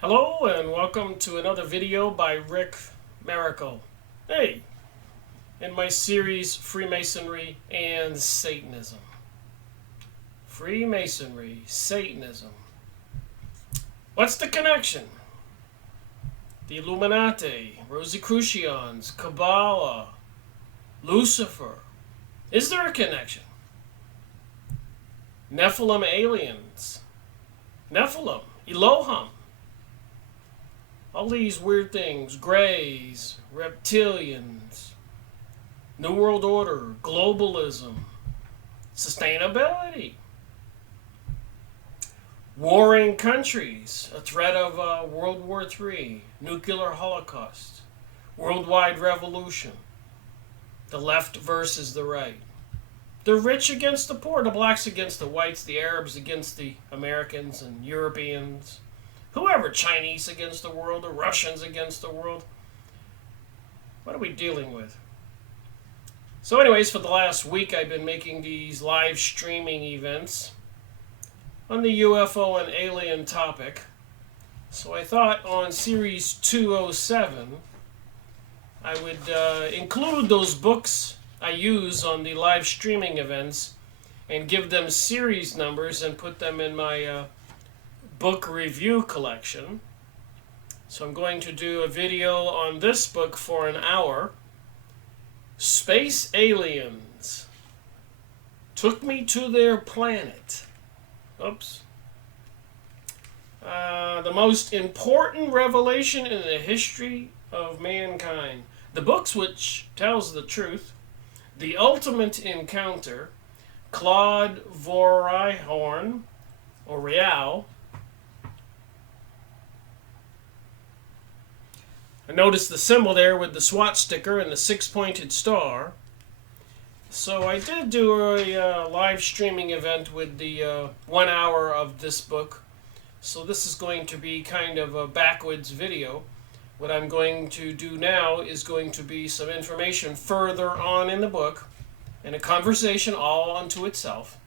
Hello and welcome to another video by Rick Miracle. Hey, in my series Freemasonry and Satanism. Freemasonry, Satanism. What's the connection? The Illuminati, Rosicrucians, Kabbalah, Lucifer. Is there a connection? Nephilim aliens. Nephilim, Elohim. All these weird things, greys, reptilians, New World Order, globalism, sustainability, warring countries, a threat of World War III, nuclear holocaust, worldwide revolution, the left versus the right, the rich against the poor, the blacks against the whites, the Arabs against the Americans and Europeans, whoever, Chinese against the world, the Russians against the world. What are we dealing with? So anyways, for the last week I've been making these live streaming events on the UFO and alien topic. So I thought on series 207 I would include those books I use on the live streaming events and give them series numbers and put them in my book review collection. So I'm going to do a video on this book for an hour. Space Aliens Took Me to Their Planet. Oops. The most important revelation in the history of mankind. The books which tells the truth. The Ultimate Encounter. Claude Voril, or Real. I noticed the symbol there with the SWAT sticker and the six-pointed star. So I did do a live streaming event with the 1 hour of this book. So this is going to be kind of a backwards video. What I'm going to do now is going to be some information further on in the book and a conversation all unto itself.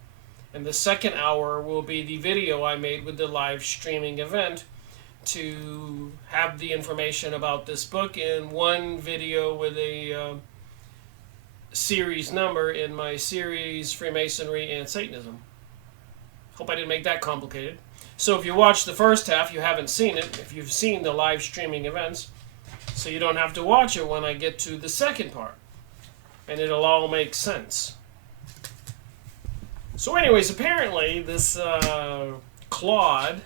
And the second hour will be the video I made with the live streaming event to have the information about this book in one video with a series number in my series Freemasonry and Satanism. Hope I didn't make that complicated. So if you watched the first half, you haven't seen it. If you've seen the live streaming events, so you don't have to watch it when I get to the second part. And it'll all make sense. So anyways, apparently this Claude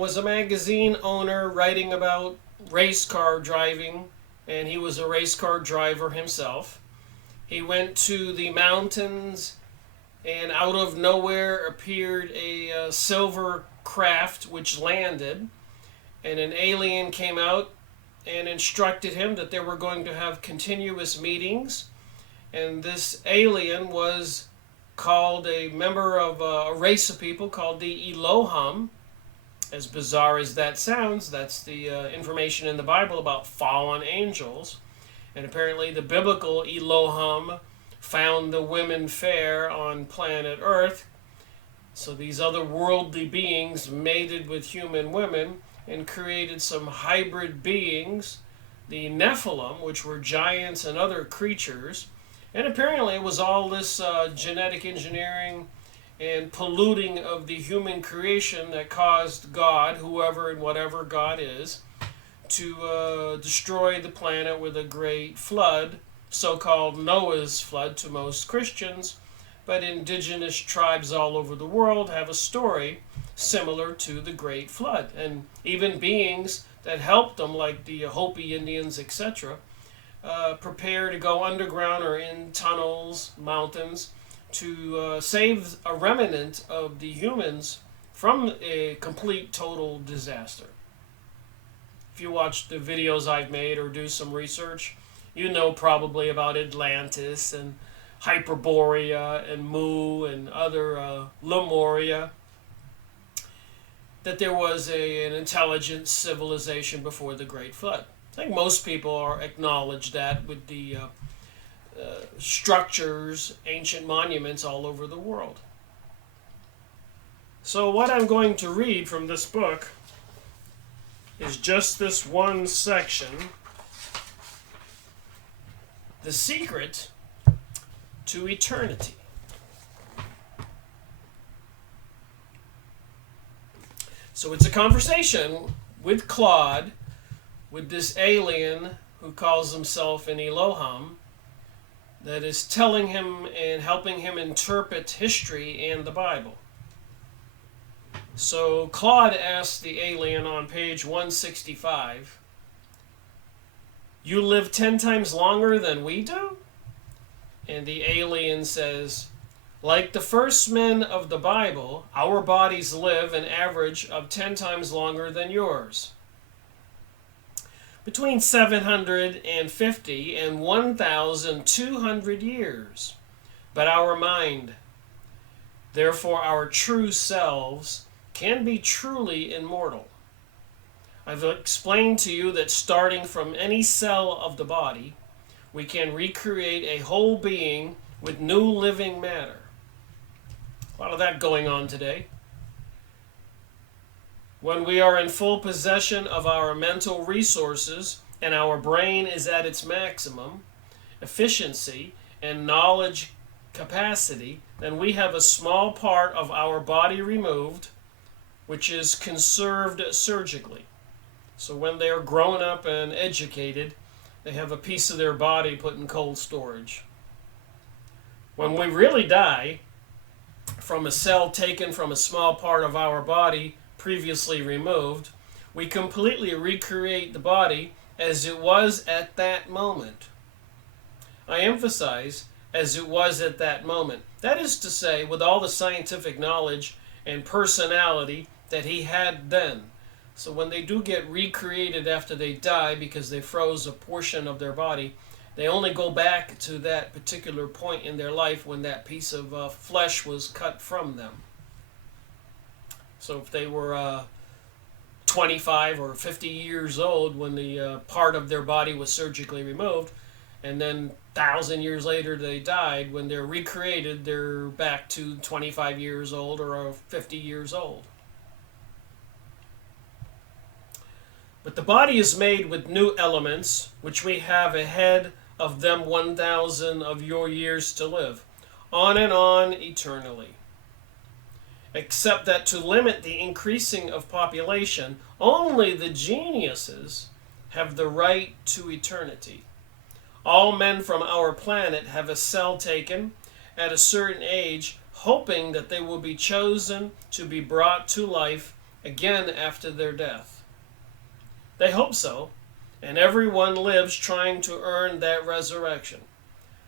was a magazine owner writing about race car driving, and he was a race car driver himself. He went to the mountains, and out of nowhere appeared a silver craft which landed, and an alien came out and instructed him that they were going to have continuous meetings, and this alien was called a member of a race of people called the Elohim. As bizarre as that sounds, that's the information in the Bible about fallen angels. And apparently the biblical Elohim found the women fair on planet Earth. So these other worldly beings mated with human women and created some hybrid beings, the Nephilim, which were giants and other creatures. And apparently it was all this genetic engineering and polluting of the human creation that caused God, whoever and whatever God is, to destroy the planet with a great flood, so-called Noah's flood to most Christians, but indigenous tribes all over the world have a story similar to the great flood. And even beings that helped them, like the Hopi Indians, etc., prepare to go underground or in tunnels, mountains, to save a remnant of the humans from a complete total disaster. If you watch the videos I've made or do some research, you know probably about Atlantis and Hyperborea and Mu and other Lemuria, that there was an intelligent civilization before the Great Flood. I think most people acknowledge that with the structures, ancient monuments all over the world. So what I'm going to read from this book is just this one section, The Secret to Eternity. So it's a conversation with Claude, with this alien who calls himself an Elohim, that is telling him and helping him interpret history and the Bible. So Claude asked the alien on page 165, "You live 10 times longer than we do?" And the alien says, "Like the first men of the Bible, our bodies live an average of 10 times longer than yours. Between 750 and 1,200 years. But our mind, therefore our true selves, can be truly immortal. I've explained to you that starting from any cell of the body, we can recreate a whole being with new living matter." A lot of that going on today. "When we are in full possession of our mental resources and our brain is at its maximum efficiency and knowledge capacity, then we have a small part of our body removed, which is conserved surgically." So when they are grown up and educated, they have a piece of their body put in cold storage. "When we really die, from a cell taken from a small part of our body previously removed, we completely recreate the body as it was at that moment. I emphasize, as it was at that moment. That is to say, with all the scientific knowledge and personality that he had then. So when they do get recreated after they die because they froze a portion of their body, they only go back to that particular point in their life when that piece of flesh was cut from them. So if they were 25 or 50 years old when the part of their body was surgically removed, and then 1,000 years later they died, when they're recreated, they're back to 25 years old or 50 years old. But the body is made with new elements, which we have ahead of them 1,000 of your years to live, on and on eternally. Except that to limit the increasing of population, only the geniuses have the right to eternity. All men from our planet have a cell taken at a certain age, hoping that they will be chosen to be brought to life again after their death. They hope so, and everyone lives trying to earn that resurrection."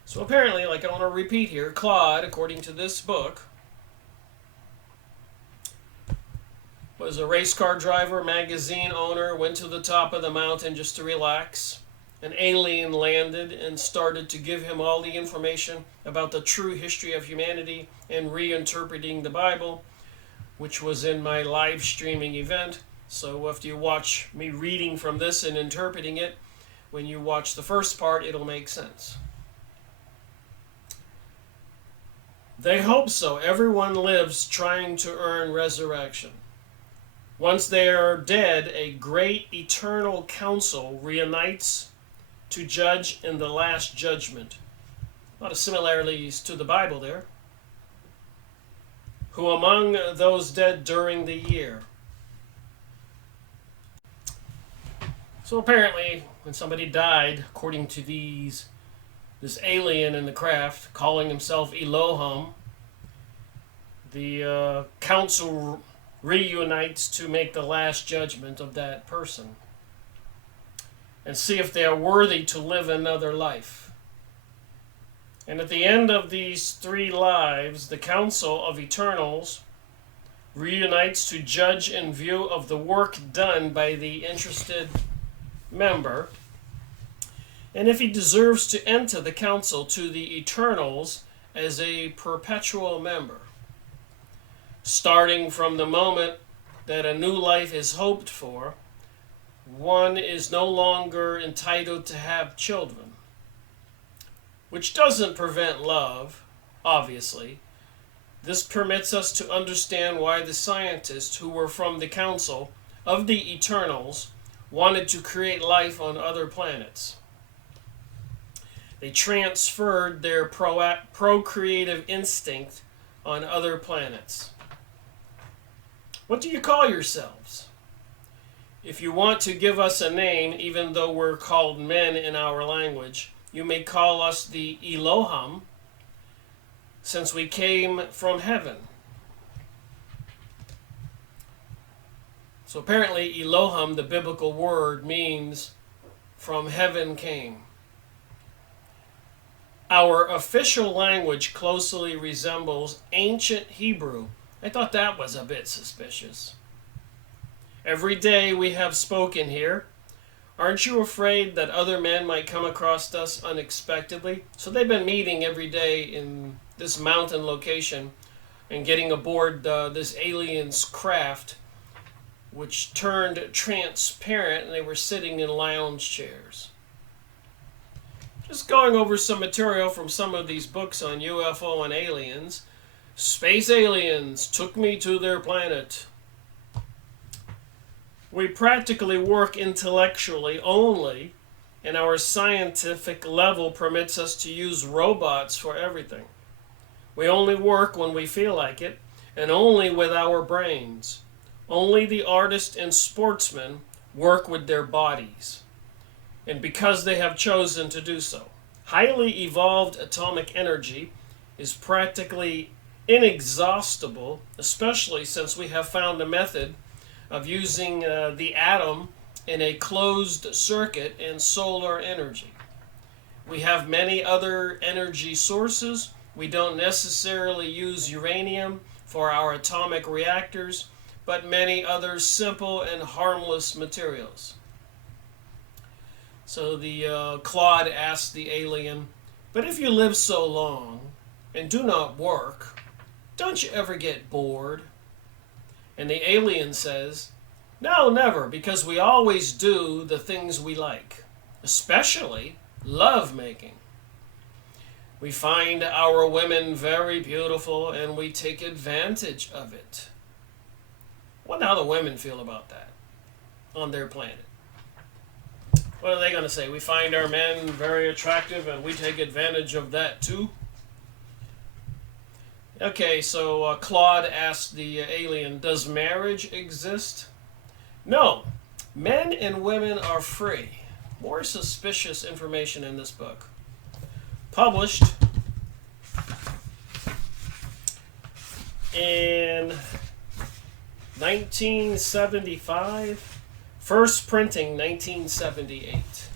So apparently, like I want to repeat here, Claude, according to this book, was a race car driver, magazine owner, went to the top of the mountain just to relax. An alien landed and started to give him all the information about the true history of humanity and reinterpreting the Bible, which was in my live streaming event. So after you watch me reading from this and interpreting it, when you watch the first part, it'll make sense. They hope so. Everyone lives trying to earn resurrection. Once they are dead, a great eternal council reunites to judge in the last judgment. A lot of similarities to the Bible there. Who among those dead during the year? So apparently, when somebody died, according to this alien in the craft, calling himself Elohim, the council reunites to make the last judgment of that person and see if they are worthy to live another life. And at the end of these 3 lives, the Council of Eternals reunites to judge in view of the work done by the interested member, and if he deserves to enter the council to the Eternals as a perpetual member. Starting from the moment that a new life is hoped for, one is no longer entitled to have children. which doesn't prevent love, obviously. This permits us to understand why the scientists who were from the Council of the Eternals wanted to create life on other planets. They transferred their procreative instinct on other planets. What do you call yourselves? If you want to give us a name, even though we're called men in our language, you may call us the Elohim, since we came from heaven. So apparently Elohim, the biblical word, means from heaven came. Our official language closely resembles ancient Hebrew. I thought that was a bit suspicious. Every day we have spoken here. Aren't you afraid that other men might come across us unexpectedly? So they've been meeting every day in this mountain location and getting aboard this alien's craft, which turned transparent, and they were sitting in lounge chairs. Just going over some material from some of these books on UFO and aliens. Space aliens took me to their planet. We practically work intellectually only, and our scientific level permits us to use robots for everything. We only work when we feel like it, and only with our brains. Only the artist and sportsman work with their bodies, and because they have chosen to do so. Highly evolved atomic energy is practically inexhaustible, especially since we have found a method of using the atom in a closed circuit and solar energy. We have many other energy sources. We don't necessarily use uranium for our atomic reactors, but many other simple and harmless materials. So the Claude asked the alien, "But if you live so long and do not work, don't you ever get bored?" And the alien says, "No, never, because we always do the things we like, especially love making. We find our women very beautiful and we take advantage of it." Wonder how the women feel about that on their planet. What are they going to say? We find our men very attractive and we take advantage of that too? Okay, so Claude asked the alien, "Does marriage exist?" No. Men and women are free. More suspicious information in this book. Published in 1975. First printing 1978.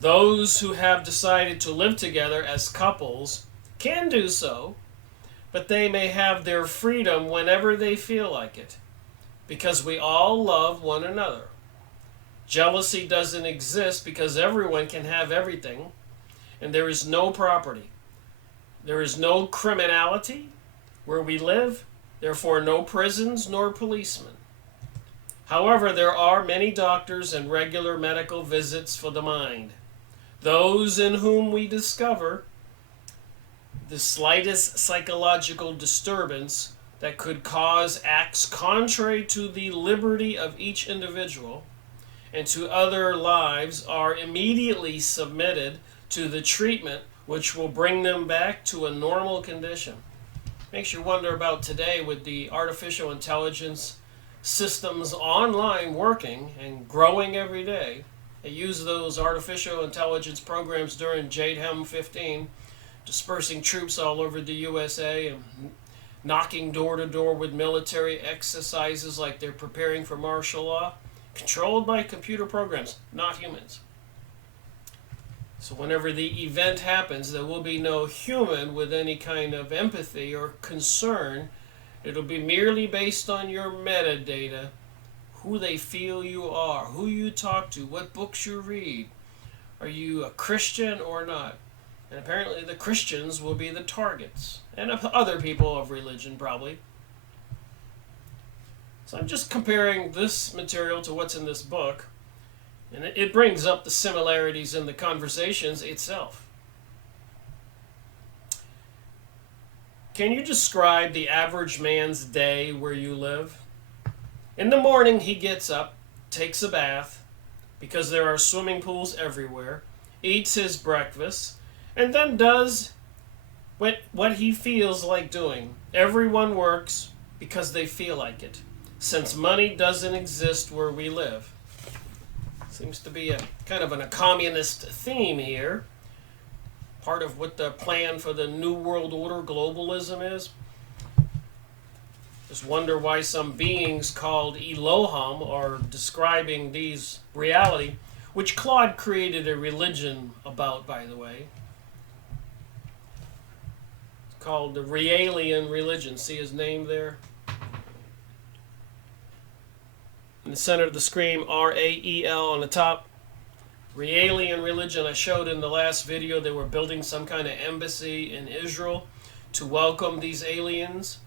Those who have decided to live together as couples can do so, but they may have their freedom whenever they feel like it, because we all love one another. Jealousy doesn't exist because everyone can have everything, and there is no property. There is no criminality where we live, therefore no prisons nor policemen. However, there are many doctors and regular medical visits for the mind. Those in whom we discover the slightest psychological disturbance that could cause acts contrary to the liberty of each individual and to other lives are immediately submitted to the treatment which will bring them back to a normal condition. Makes you wonder about today with the artificial intelligence systems online working and growing every day. They use those artificial intelligence programs during JADEM 15, dispersing troops all over the USA and knocking door to door with military exercises like they're preparing for martial law, controlled by computer programs, not humans. So whenever the event happens, there will be no human with any kind of empathy or concern. It'll be merely based on your metadata, who they feel you are, who you talk to, what books you read. Are you a Christian or not? And apparently the Christians will be the targets, and other people of religion probably. So I'm just comparing this material to what's in this book. And it brings up the similarities in the conversations itself. Can you describe the average man's day where you live? In the morning, he gets up, takes a bath, because there are swimming pools everywhere, eats his breakfast, and then does what he feels like doing. Everyone works because they feel like it, since money doesn't exist where we live. Seems to be a kind of a communist theme here. Part of what the plan for the New World Order globalism is. Just wonder why some beings called Elohim are describing these reality, which Claude created a religion about, by the way. It's called the Raelian religion. See his name there? In the center of the screen, R-A-E-L on the top. Raelian religion. I showed in the last video they were building some kind of embassy in Israel to welcome these aliens.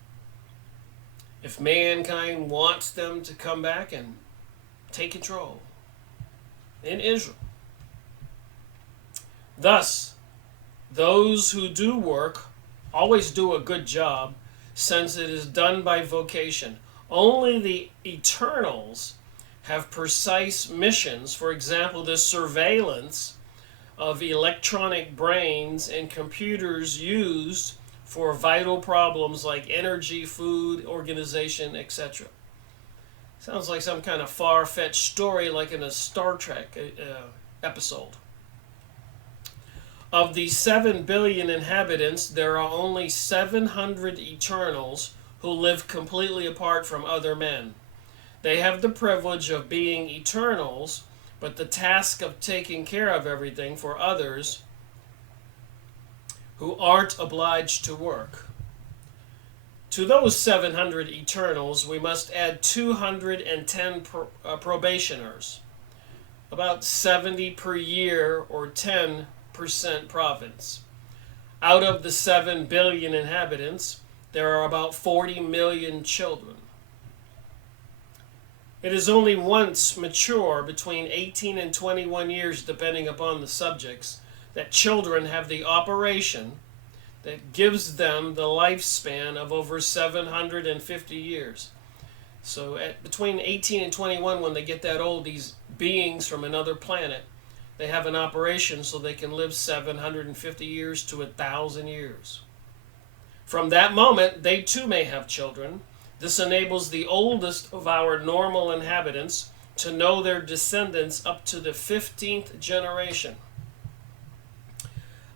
If mankind wants them to come back and take control in Israel. Thus, those who do work always do a good job, since it is done by vocation. Only the eternals have precise missions. For example, the surveillance of electronic brains and computers used for vital problems like energy, food, organization, etc. Sounds like some kind of far-fetched story like in a Star Trek episode. Of the 7 billion inhabitants, there are only 700 eternals who live completely apart from other men. They have the privilege of being eternals, but the task of taking care of everything for others who aren't obliged to work. To those 700 eternals, we must add 210 probationers, about 70 per year, or 10% province. Out of the 7 billion inhabitants, there are about 40 million children. It is only once mature, between 18 and 21 years, depending upon the subjects, that children have the operation that gives them the lifespan of over 750 years. So between 18 and 21, when they get that old, these beings from another planet, they have an operation so they can live 750 years to 1,000 years. From that moment, they too may have children. This enables the oldest of our normal inhabitants to know their descendants up to the 15th generation.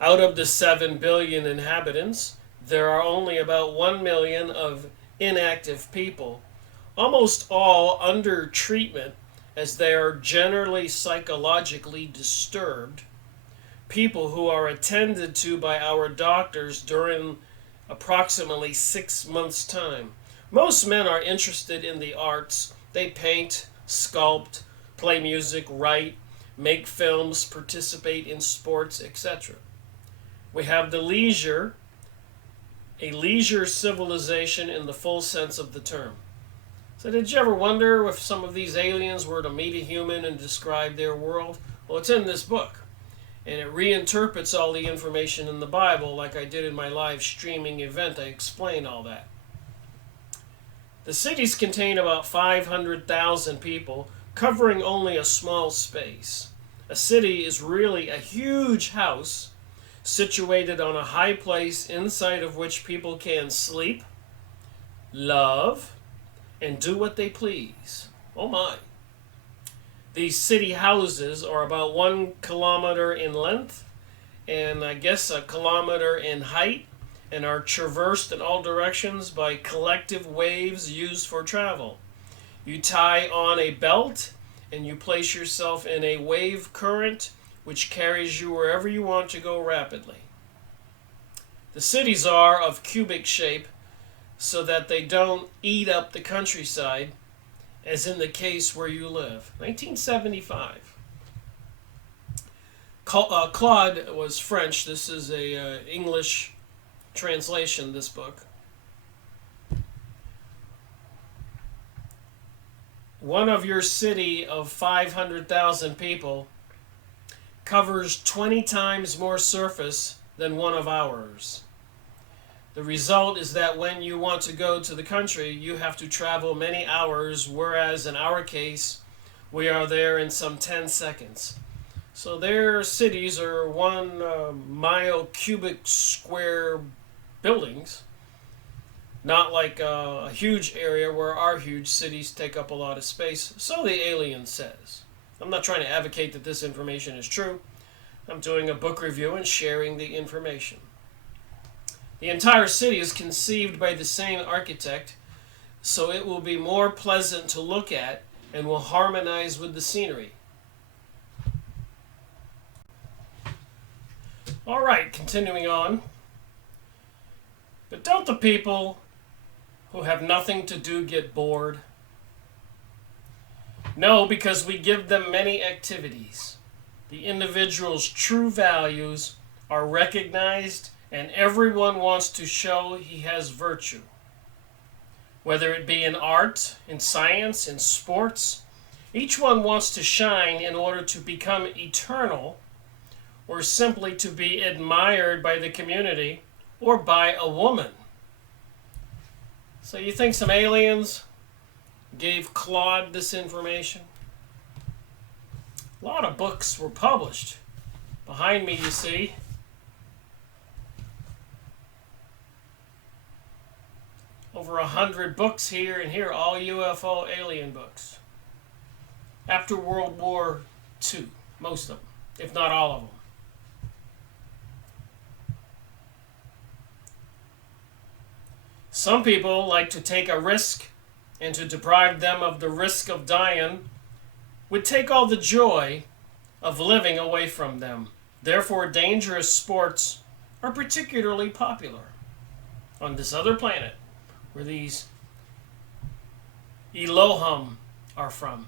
Out of the 7 billion inhabitants, there are only about 1 million of inactive people, almost all under treatment, as they are generally psychologically disturbed, people who are attended to by our doctors during approximately 6 months' time. Most men are interested in the arts. They paint, sculpt, play music, write, make films, participate in sports, etc. We have the leisure, a leisure civilization in the full sense of the term. So did you ever wonder if some of these aliens were to meet a human and describe their world? Well, it's in this book. And it reinterprets all the information in the Bible, like I did in my live streaming event. I explain all that. The cities contain about 500,000 people, covering only a small space. A city is really a huge house situated on a high place inside of which people can sleep, love, and do what they please. Oh my. These city houses are about 1 kilometer in length and I guess a kilometer in height, and are traversed in all directions by collective waves used for travel. You tie on a belt and you place yourself in a wave current which carries you wherever you want to go rapidly. The cities are of cubic shape so that they don't eat up the countryside, as in the case where you live. 1975. Claude was French. This is a English translation, this book. one of your city of 500,000 people covers 20 times more surface than one of ours. The result is that when you want to go to the country, you have to travel many hours, whereas in our case, we are there in some 10 seconds. So their cities are 1 cubic square buildings, not like a huge area where our huge cities take up a lot of space. So the alien says. I'm not trying to advocate that this information is true. I'm doing a book review and sharing the information. The entire city is conceived by the same architect, so it will be more pleasant to look at and will harmonize with the scenery. All right, continuing on. But don't the people who have nothing to do get bored? No, because we give them many activities. The individual's true values are recognized, and everyone wants to show he has virtue. Whether it be in art, in science, in sports, each one wants to shine in order to become eternal, or simply to be admired by the community or by a woman. So you think some aliens gave Claude this information? A lot of books were published. Behind me, you see, over 100 books here and here, all UFO alien books. After World War II, most of them, if not all of them. Some people like to take a risk, and to deprive them of the risk of dying would take all the joy of living away from them. Therefore, dangerous sports are particularly popular on this other planet where these Elohim are from,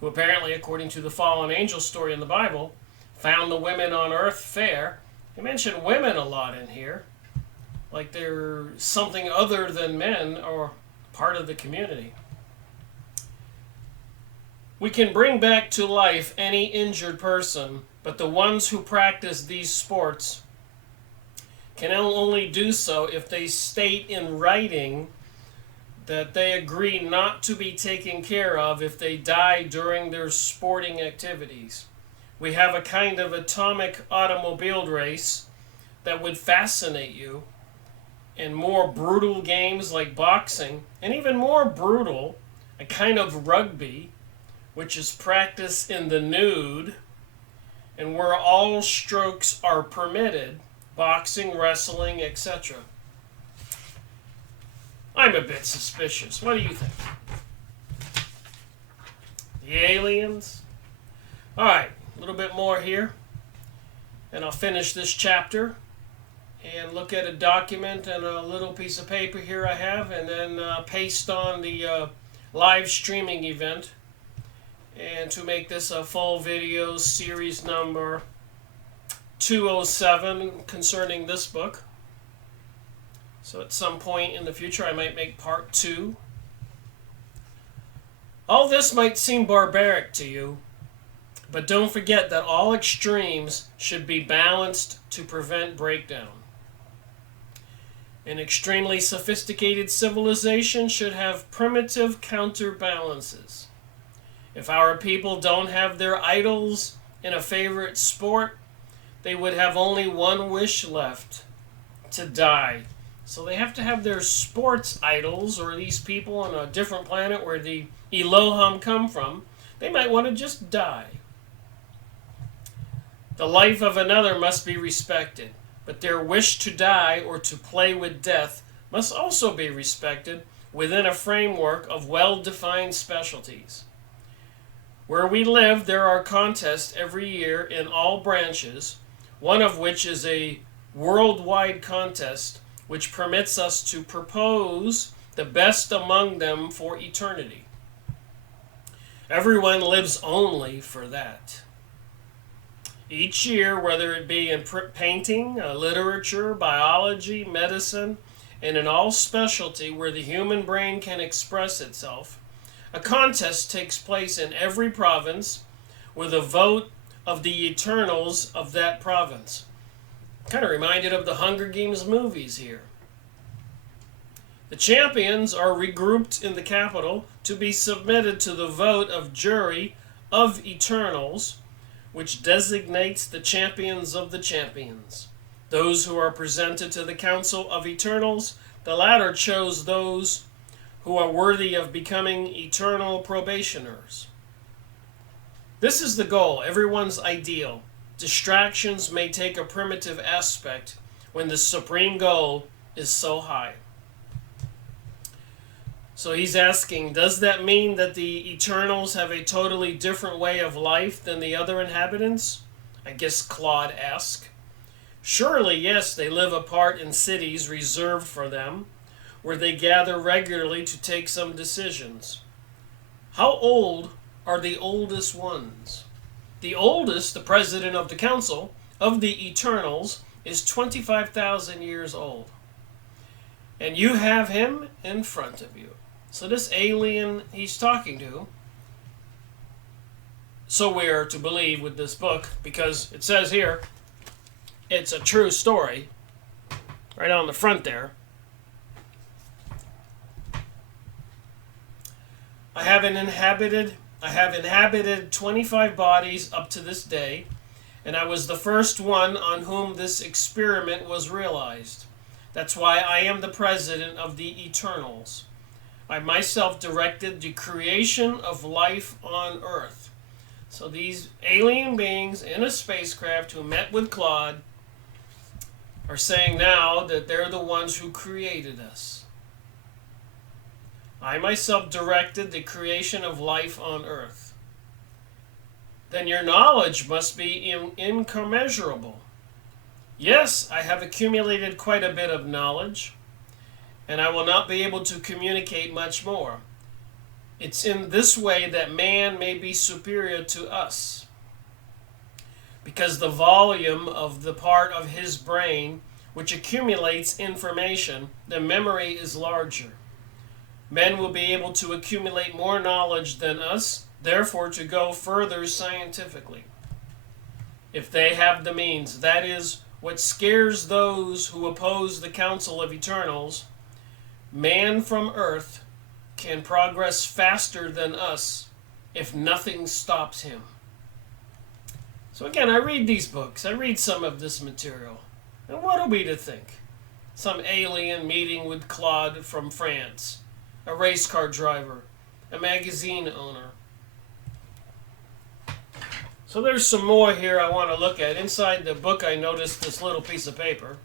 who apparently, according to the fallen angel story in the Bible, found the women on earth fair. They mention women a lot in here, like they're something other than men or part of the community. We can bring back to life any injured person, but the ones who practice these sports can only do so if they state in writing that they agree not to be taken care of if they die during their sporting activities. We have a kind of atomic automobile race that would fascinate you, and more brutal games like boxing, and even more brutal, a kind of rugby, which is practiced in the nude, and where all strokes are permitted, boxing, wrestling, etc. I'm a bit suspicious. What do you think? The aliens? Alright, a little bit more here, and I'll finish this chapter and look at a document and a little piece of paper here I have, and then paste on the live streaming event, and to make this a full video series number 207 concerning this book. So at some point in the future I might make part 2. All this might seem barbaric to you, but don't forget that all extremes should be balanced to prevent breakdown. An extremely sophisticated civilization should have primitive counterbalances. If our people don't have their idols in a favorite sport, they would have only one wish left: to die. So they have to have their sports idols, or these people on a different planet where the Elohim come from. They might want to just die. The life of another must be respected, but their wish to die or to play with death must also be respected within a framework of well-defined specialties. Where we live, there are contests every year in all branches, one of which is a worldwide contest which permits us to propose the best among them for eternity. Everyone lives only for that. Each year, whether it be in painting, literature, biology, medicine, and in all specialty where the human brain can express itself, A contest takes place in every province with a vote of the Eternals of that province. Kind of reminded of the Hunger Games movies here. The champions are regrouped in the capital to be submitted to the vote of jury of Eternals, which designates the champions of the champions. Those who are presented to the Council of Eternals, the latter chose those who are worthy of becoming eternal probationers. This is the goal, everyone's ideal. Distractions may take a primitive aspect when the supreme goal is so high. So he's asking, does that mean that the Eternals have a totally different way of life than the other inhabitants? I guess Claude asked. Surely, yes, they live apart in cities reserved for them, where they gather regularly to take some decisions. How old are the oldest ones? The oldest, the president of the council of the Eternals, is 25,000 years old. And you have him in front of you. So this alien he's talking to, so we are to believe with this book, because it says here, it's a true story, right on the front there. I have inhabited 25 bodies up to this day, and I was the first one on whom this experiment was realized. That's why I am the president of the Eternals. I myself directed the creation of life on Earth. So these alien beings in a spacecraft who met with Claude are saying now that they're the ones who created us. I myself directed the creation of life on Earth. Then your knowledge must be incommensurable. Yes, I have accumulated quite a bit of knowledge, and I will not be able to communicate much more. It's in this way that man may be superior to us, because the volume of the part of his brain which accumulates information, the memory is larger. Men will be able to accumulate more knowledge than us, therefore to go further scientifically, if they have the means. That is what scares those who oppose the Council of Eternals. Man from Earth can progress faster than us if nothing stops him. So again, I read these books. I read some of this material. And what are we to think? Some alien meeting with Claude from France, a race car driver, a magazine owner. So there's some more here I want to look at. Inside the book I noticed this little piece of paper.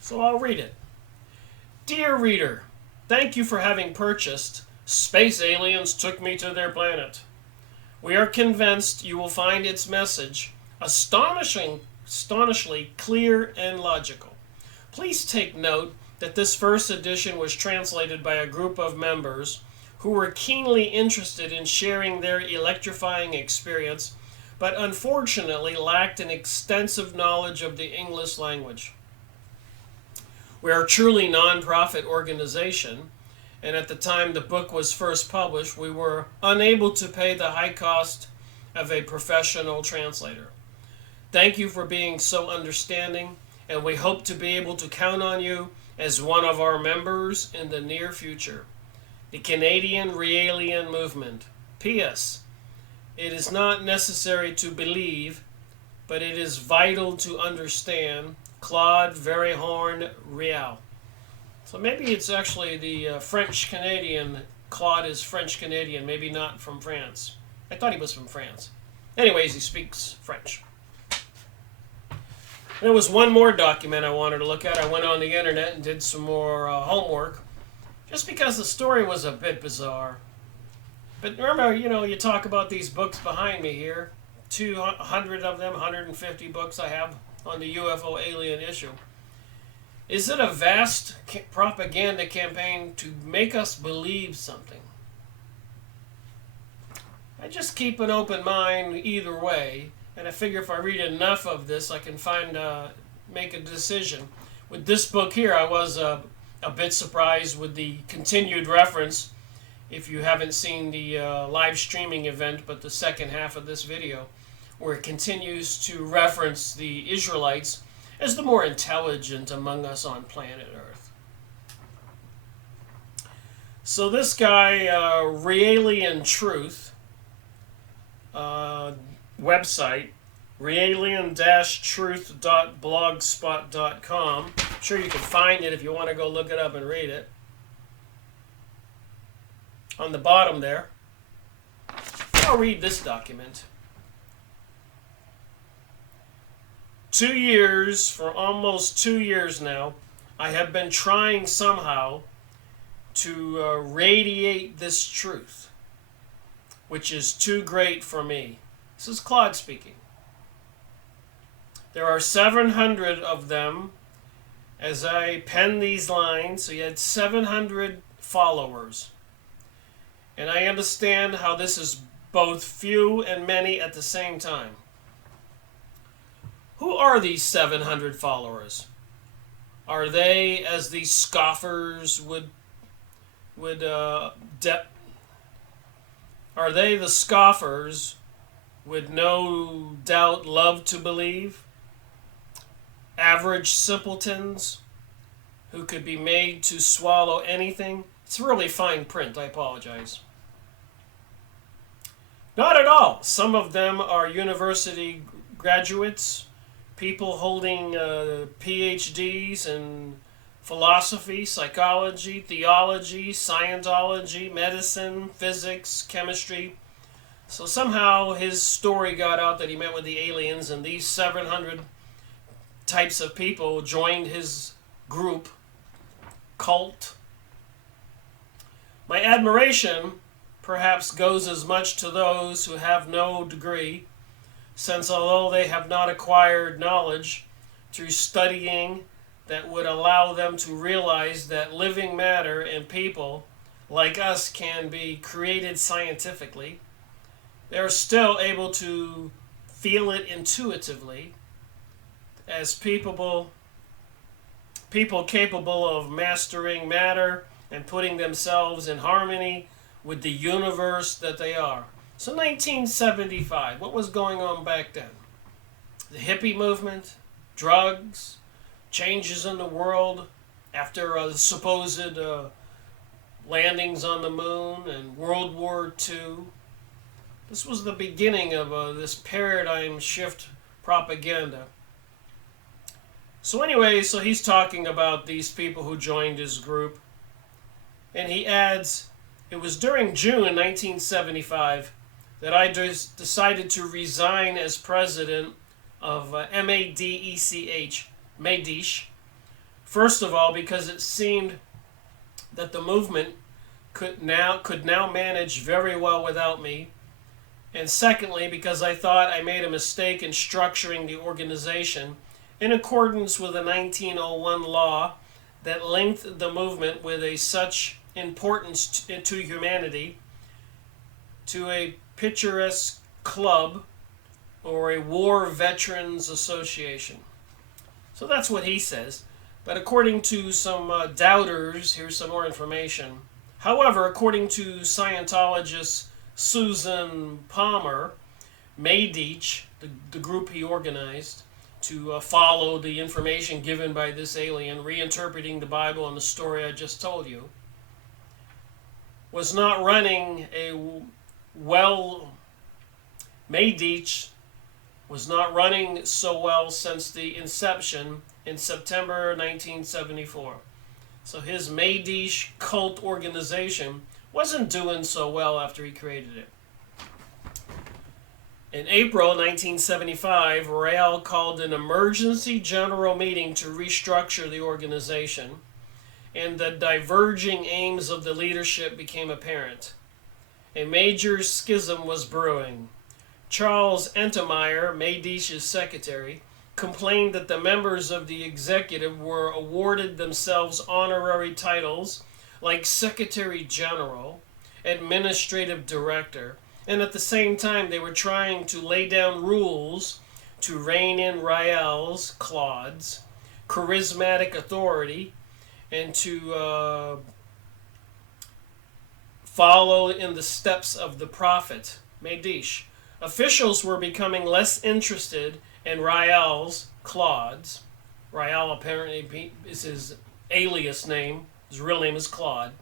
So I'll read it. Dear reader, thank you for having purchased Space Aliens Took Me to Their Planet. We are convinced you will find its message astonishingly clear and logical. Please take note that this first edition was translated by a group of members who were keenly interested in sharing their electrifying experience, but unfortunately lacked an extensive knowledge of the English language. We are a truly non-profit organization, and at the time the book was first published, we were unable to pay the high cost of a professional translator. Thank you for being so understanding, and we hope to be able to count on you as one of our members in the near future. The Canadian Raelian Movement. P.S. It is not necessary to believe, but it is vital to understand. Claude Voril. So maybe it's actually the French-Canadian. Claude is French-Canadian, maybe not from France. I thought he was from France. Anyways, he speaks French. There was one more document I wanted to look at. I went on the internet and did some more homework, just because the story was a bit bizarre. But remember, you talk about these books behind me here. 200 of them, 150 books I have on the UFO alien issue. Is it a vast propaganda campaign to make us believe something? I just keep an open mind either way, and I figure if I read enough of this, I can make a decision With this book here, I was a bit surprised with the continued reference, if you haven't seen the live streaming event, but the second half of this video, where it continues to reference the Israelites as the more intelligent among us on planet Earth. So this guy, Raelian Truth, website, Raelian-truth.blogspot.com. I'm sure you can find it if you want to go look it up and read it. On the bottom there, I'll read this document. 2 years, for almost 2 years now, I have been trying somehow to radiate this truth, which is too great for me. This is Claude speaking. There are 700 of them. As I pen these lines, so he had 700 followers. And I understand how this is both few and many at the same time. Who are these 700 followers? Are they, as the scoffers are they the scoffers would no doubt love to believe? Average simpletons who could be made to swallow anything? It's really fine print, I apologize. Not at all. Some of them are university graduates, people holding PhDs in philosophy, psychology, theology, Scientology, medicine, physics, chemistry. So somehow his story got out that he met with the aliens, and these 700 types of people joined his group, cult. My admiration perhaps goes as much to those who have no degree, since although they have not acquired knowledge through studying that would allow them to realize that living matter and people like us can be created scientifically, they're still able to feel it intuitively as people capable of mastering matter and putting themselves in harmony with the universe that they are. So 1975, what was going on back then? The hippie movement, drugs, changes in the world after supposed landings on the moon, and World War II. This was the beginning of this paradigm shift propaganda. So anyway, so he's talking about these people who joined his group, and he adds, it was during June 1975 that I decided to resign as president of MADECH. First of all, because it seemed that the movement could now manage very well without me. And secondly, because I thought I made a mistake in structuring the organization in accordance with a 1901 law that linked the movement with such importance to humanity to a picturesque club or a war veterans association. So that's what he says. But according to some doubters, here's some more information. However, according to Scientologist Susan Palmer, MADECH, the group he organized to follow the information given by this alien, reinterpreting the Bible and the story I just told you, was not running MADECH was not running so well since the inception in September 1974. So his MADECH cult organization wasn't doing so well after he created it. In April 1975, Rael called an emergency general meeting to restructure the organization, and the diverging aims of the leadership became apparent. A major schism was brewing. Charles Entemeyer, MADECH's secretary, complained that the members of the executive were awarded themselves honorary titles like Secretary General, Administrative Director, and at the same time they were trying to lay down rules to rein in Rael's, Claude's, charismatic authority and to follow in the steps of the prophet, MADECH. Officials were becoming less interested in Claude's. Rael apparently is his alias name. His real name is Claude.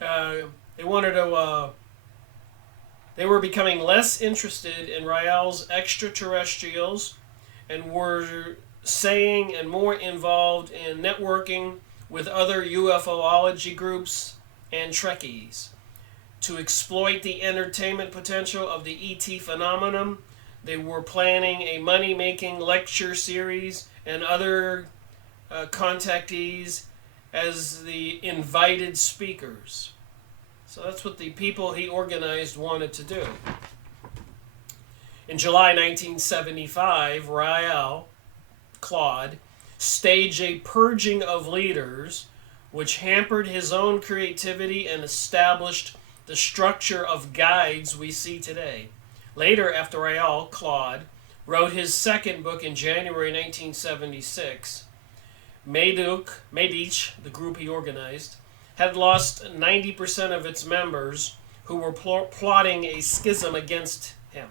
They wanted to. They were becoming less interested in Rael's extraterrestrials and were saying and more involved in networking with other UFOlogy groups and Trekkies. To exploit the entertainment potential of the ET phenomenon, they were planning a money-making lecture series and other contactees as the invited speakers. So that's what the people he organized wanted to do. In July 1975, Claude, staged a purging of leaders which hampered his own creativity and established the structure of guides we see today. Later, after Claude wrote his second book in January 1976, MADECH, the group he organized, had lost 90% of its members who were plotting a schism against him.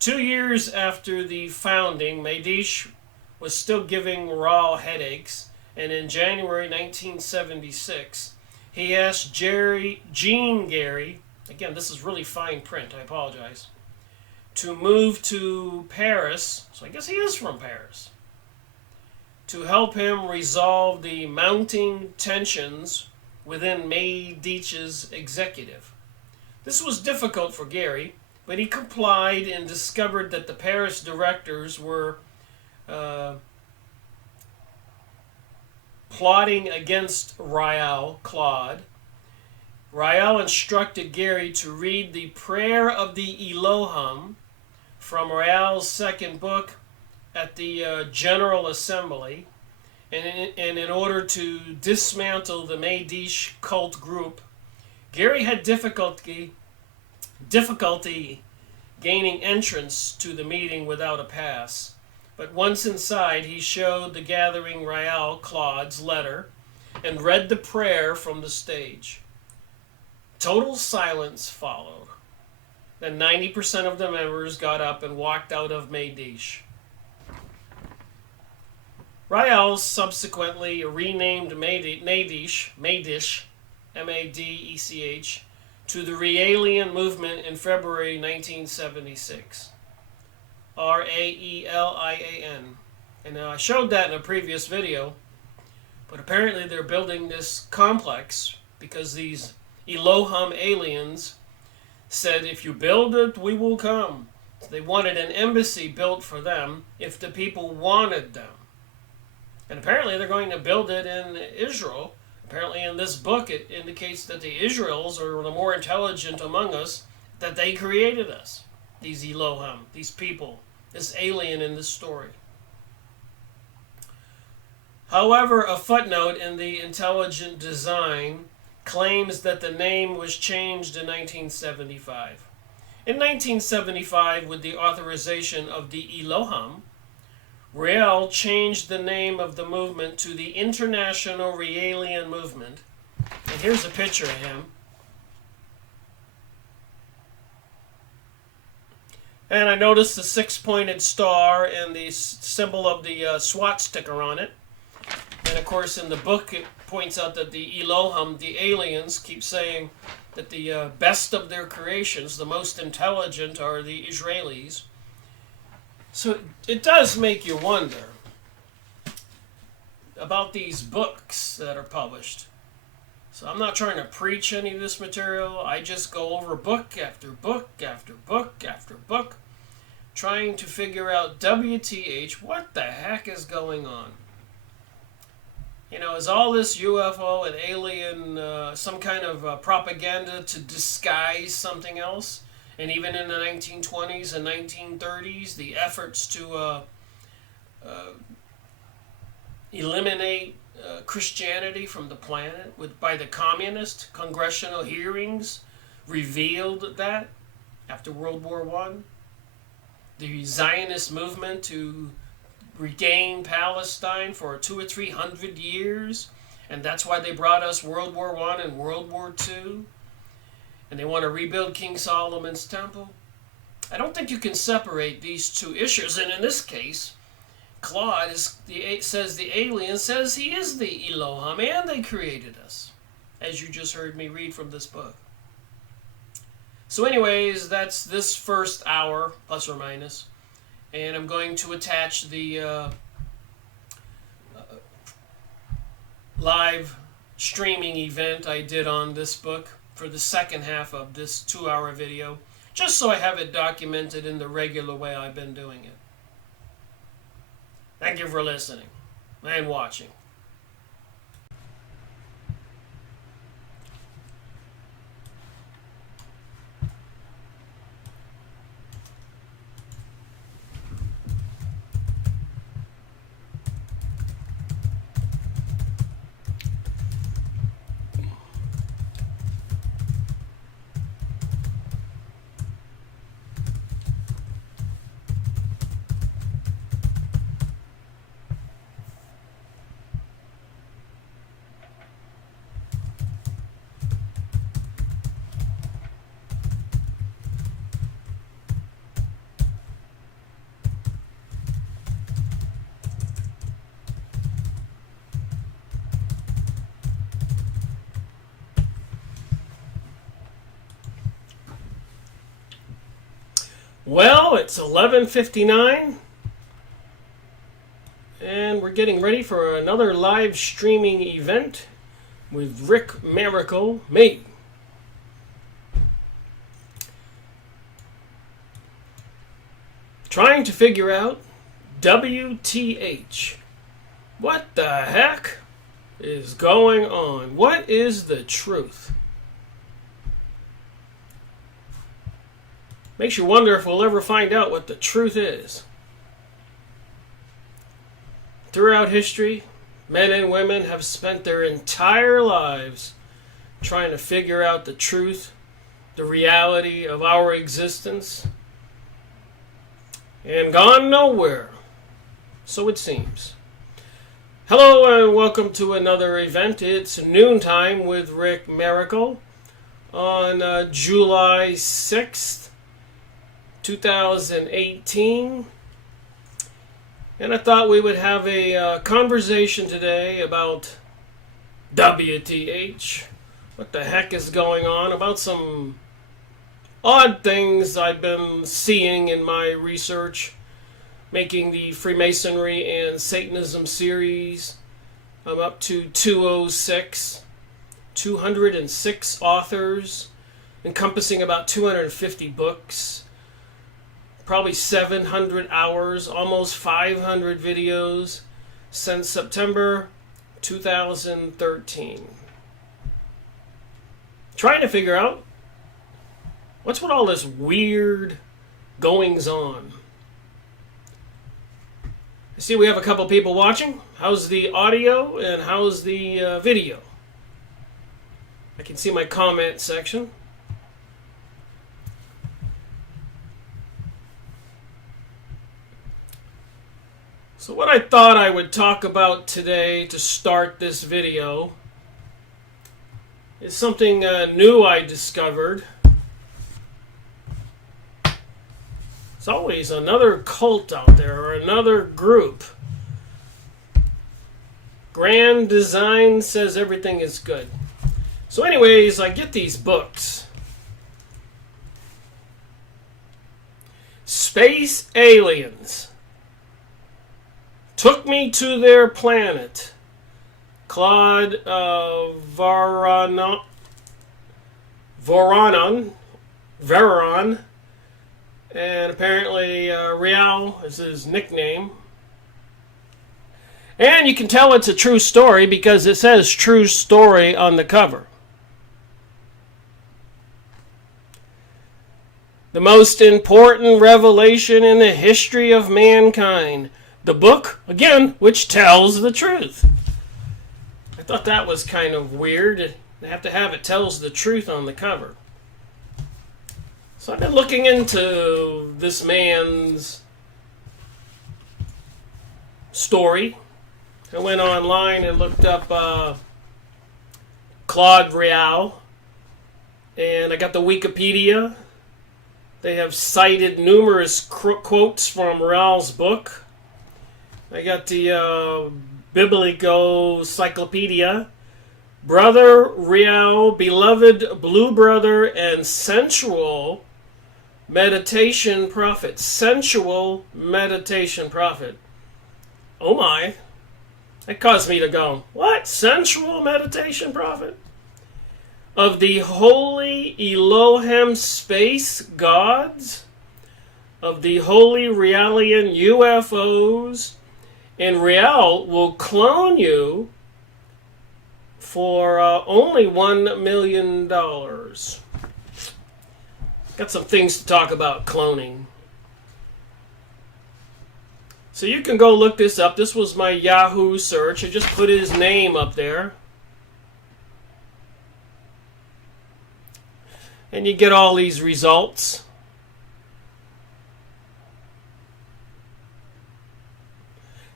2 years after the founding, MADECH was still giving Rael headaches, and in January 1976, he asked Gene Gary, again, this is really fine print, I apologize, to move to Paris, so I guess he is from Paris, to help him resolve the mounting tensions within MADECH's executive. This was difficult for Gary, but he complied and discovered that the Paris directors were plotting against Claude. Rael instructed Gary to read the Prayer of the Elohim from Rael's second book at the General Assembly, and in order to dismantle the MADECH cult group, Gary had difficulty gaining entrance to the meeting without a pass. But once inside, he showed the gathering Claude's letter and read the prayer from the stage. Total silence followed. Then 90% of the members got up and walked out of MADECH. Rael subsequently renamed MADECH, M-A-D-E-C-H, to the Raelian Movement in February 1976. R-A-E-L-I-A-N. And I showed that in a previous video, but apparently they're building this complex because these Elohim aliens said, if you build it, we will come. So they wanted an embassy built for them if the people wanted them. And apparently they're going to build it in Israel. Apparently in this book it indicates that the Israels are the more intelligent among us, that they created us. These Elohim, these people, this alien in this story. However, a footnote in the Intelligent Design claims that the name was changed in 1975. In 1975, with the authorization of the Elohim, Rael changed the name of the movement to the International Raelian Movement. And here's a picture of him. And I noticed the six-pointed star and the symbol of the swastika on it. And of course in the book it points out that the Elohim, the aliens, keep saying that the best of their creations, the most intelligent, are the Israelis. So it does make you wonder about these books that are published. So I'm not trying to preach any of this material. I just go over book after book after book after book, trying to figure out WTH, what the heck is going on? You know, is all this UFO and alien some kind of propaganda to disguise something else? And even in the 1920s and 1930s, the efforts to eliminate Christianity from the planet by the communist congressional hearings revealed that after World War I. the Zionist movement to regain Palestine for 200 or 300 years, and that's why they brought us World War I and World War II, and they want to rebuild King Solomon's temple. I don't think you can separate these two issues, and in this case, Claude says the alien says he is the Elohim, and they created us, as you just heard me read from this book. So anyways, that's this first hour, plus or minus, and I'm going to attach the live streaming event I did on this book for the second half of this 2-hour video, just so I have it documented in the regular way I've been doing it. Thank you for listening and watching. Well, it's 11:59, and we're getting ready for another live streaming event with Rick Miracle, me. Trying to figure out WTH. What the heck is going on? What is the truth? Makes you wonder if we'll ever find out what the truth is. Throughout history, men and women have spent their entire lives trying to figure out the truth, the reality of our existence, and gone nowhere, so it seems. Hello and welcome to another event. It's noontime with Rick Miracle on July 6th. 2018, and I thought we would have a conversation today about WTH, what the heck is going on, about some odd things I've been seeing in my research, making the Freemasonry and Satanism series. I'm up to 206 authors, encompassing about 250 books. Probably 700 hours, almost 500 videos since September 2013. Trying to figure out what's with all this weird goings on. I see we have a couple people watching. How's the audio and how's the video? I can see my comment section. So what I thought I would talk about today to start this video is something new I discovered. There's always another cult out there or another group. Grand Design says everything is good. So anyways, I get these books. Space Aliens. Took me to their planet. Claude Voril, and apparently Real is his nickname. And you can tell it's a true story because it says true story on the cover. The most important revelation in the history of mankind. The book, again, which tells the truth. I thought that was kind of weird. They have to have it tells the truth on the cover. So I've been looking into this man's story. I went online and looked up Claude Voril, and I got the Wikipedia. They have cited numerous quotes from Voril's book. I got the Biblico-Cyclopedia. Brother Voril, beloved blue brother and sensual meditation prophet. Sensual meditation prophet. Oh my. That caused me to go, what? Sensual meditation prophet? Of the holy Elohim space gods? Of the holy Raelian UFOs? And Voril will clone you for only $1 million. Got some things to talk about cloning. So you can go look this up. This was my Yahoo search. I just put his name up there. And you get all these results.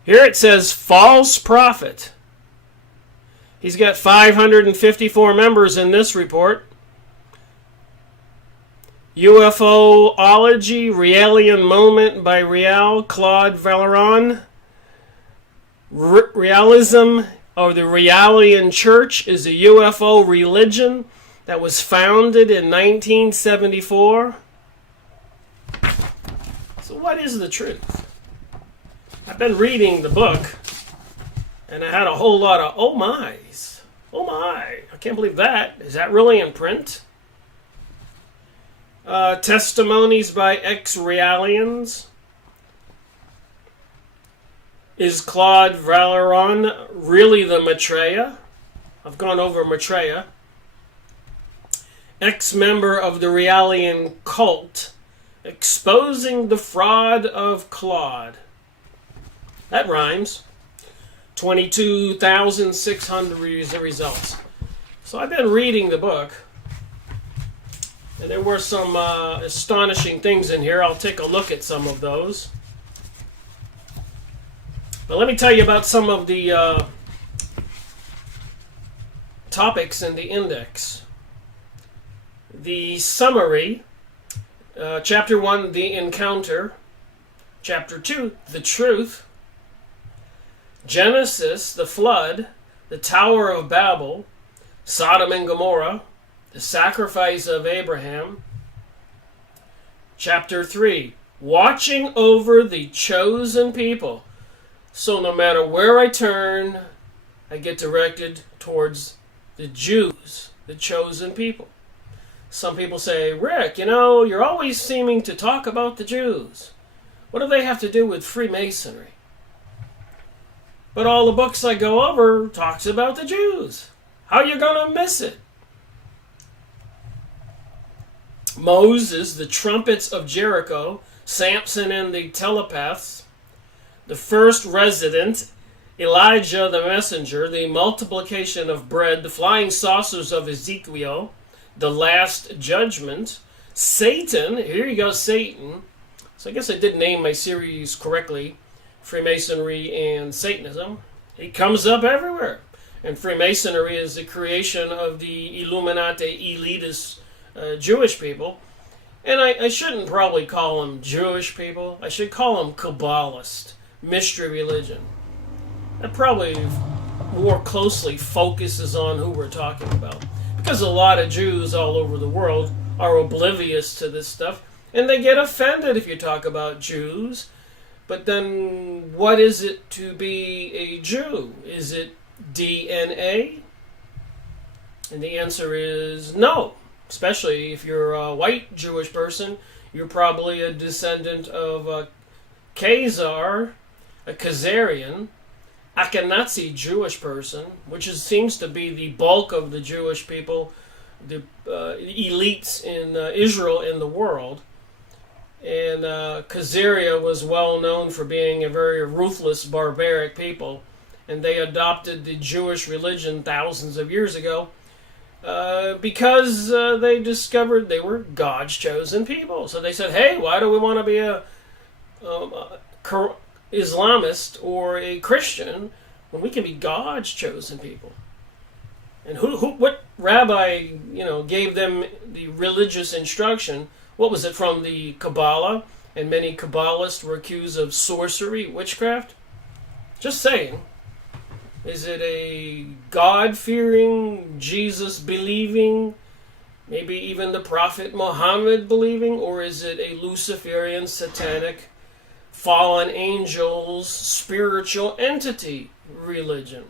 Here it says false prophet. He's got 554 members in this report. UFOlogy, Raelian Movement by Claude Voril. Realism, or the Raelian Church, is a UFO religion that was founded in 1974. So what is the truth? I've been reading the book, and I had a whole lot of oh my's. Oh my, I can't believe that. Is that really in print? Testimonies by ex-Raelians. Is Claude Voril really the Maitreya? I've gone over Maitreya. Ex-member of the Raelian cult, exposing the fraud of Claude. That rhymes. 22,600 results. So I've been reading the book, and there were some astonishing things in here. I'll take a look at some of those. But let me tell you about some of the topics in the index. The summary, Chapter 1, the encounter. Chapter 2, the truth. Genesis, the flood. The Tower of Babel. Sodom and Gomorrah. The sacrifice of Abraham. Chapter 3, watching over the chosen people. So no matter where I turn, I get directed towards the Jews, the chosen people. Some people say, Rick, you're always seeming to talk about the Jews. What do they have to do with Freemasonry? But all the books I go over talks about the Jews. How are you going to miss it? Moses, the trumpets of Jericho, Samson and the telepaths, the first resident, Elijah the messenger, the multiplication of bread, the flying saucers of Ezekiel, the last judgment, Satan, here you go, Satan. So I guess I did name my series correctly, Freemasonry and Satanism. He comes up everywhere. And Freemasonry is the creation of the Illuminati elitist Jewish people. And I shouldn't probably call them Jewish people. I should call them Kabbalist, mystery religion. That probably more closely focuses on who we're talking about. Because a lot of Jews all over the world are oblivious to this stuff. And they get offended if you talk about Jews. But then what is it to be a Jew? Is it DNA? And the answer is no. Especially if you're a white Jewish person, you're probably a descendant of a Khazar, a Khazarian, Ashkenazi Jewish person, which seems to be the bulk of the Jewish people, the elites in Israel and the world. And Khazaria was well known for being a very ruthless, barbaric people, and they adopted the Jewish religion thousands of years ago. because they discovered they were God's chosen people. So they said, hey, why do we want to be a Islamist or a Christian when we can be God's chosen people? And what rabbi, gave them the religious instruction? What was it, from the Kabbalah? And many Kabbalists were accused of sorcery, witchcraft. Just saying. Is it a God-fearing, Jesus-believing, maybe even the Prophet Muhammad believing, or is it a Luciferian, satanic, fallen angels, spiritual entity religion?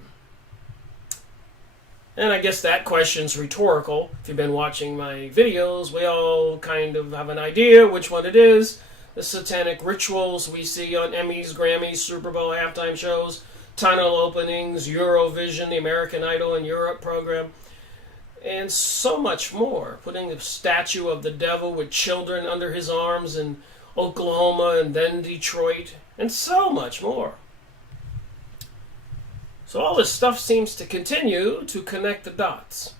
And I guess that question's rhetorical. If you've been watching my videos, we all kind of have an idea which one it is. The satanic rituals we see on Emmys, Grammys, Super Bowl halftime shows, tunnel openings, Eurovision, the American Idol in Europe program, and so much more. Putting a statue of the devil with children under his arms in Oklahoma and then Detroit, and so much more. So all this stuff seems to continue to connect the dots.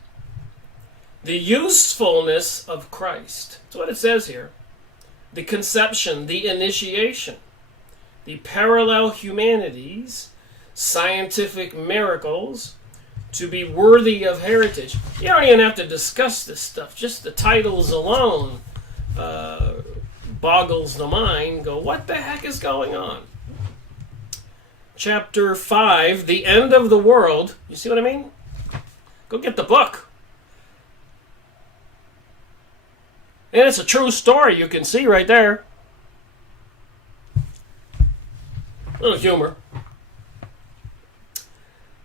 The usefulness of Christ. That's what it says here. The conception, the initiation, the parallel humanities, scientific miracles, to be worthy of heritage. You don't even have to discuss this stuff. Just the titles alone boggles the mind. Go, what the heck is going on? Chapter 5, the end of the world. You see what I mean? Go get the book. And it's a true story, you can see right there. A little humor.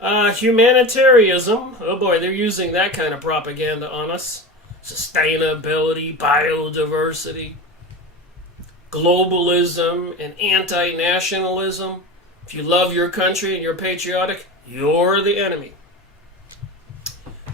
Humanitarianism. Oh boy, they're using that kind of propaganda on us. Sustainability, biodiversity, globalism, and anti-nationalism. If you love your country and you're patriotic, you're the enemy.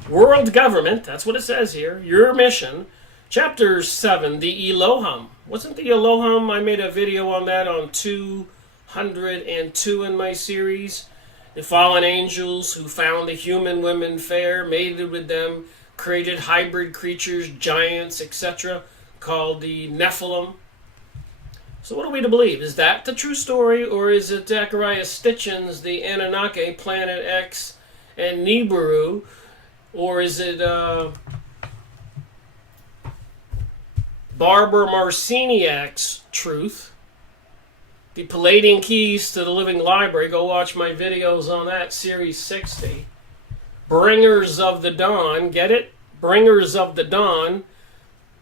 World government, that's what it says here. Your mission. Chapter 7, the Elohim. Wasn't the Elohim? I made a video on that on 202 in my series. The fallen angels who found the human women fair, mated with them, created hybrid creatures, giants, etc., called the Nephilim. So what are we to believe? Is that the true story, or is it Zechariah Stitchin's the Anunnaki, Planet X, and Nibiru, or is it Barbara Marciniak's truth? The Palladian Keys to the Living Library. Go watch my videos on that, Series 60. Bringers of the Dawn. Get it? Bringers of the Dawn.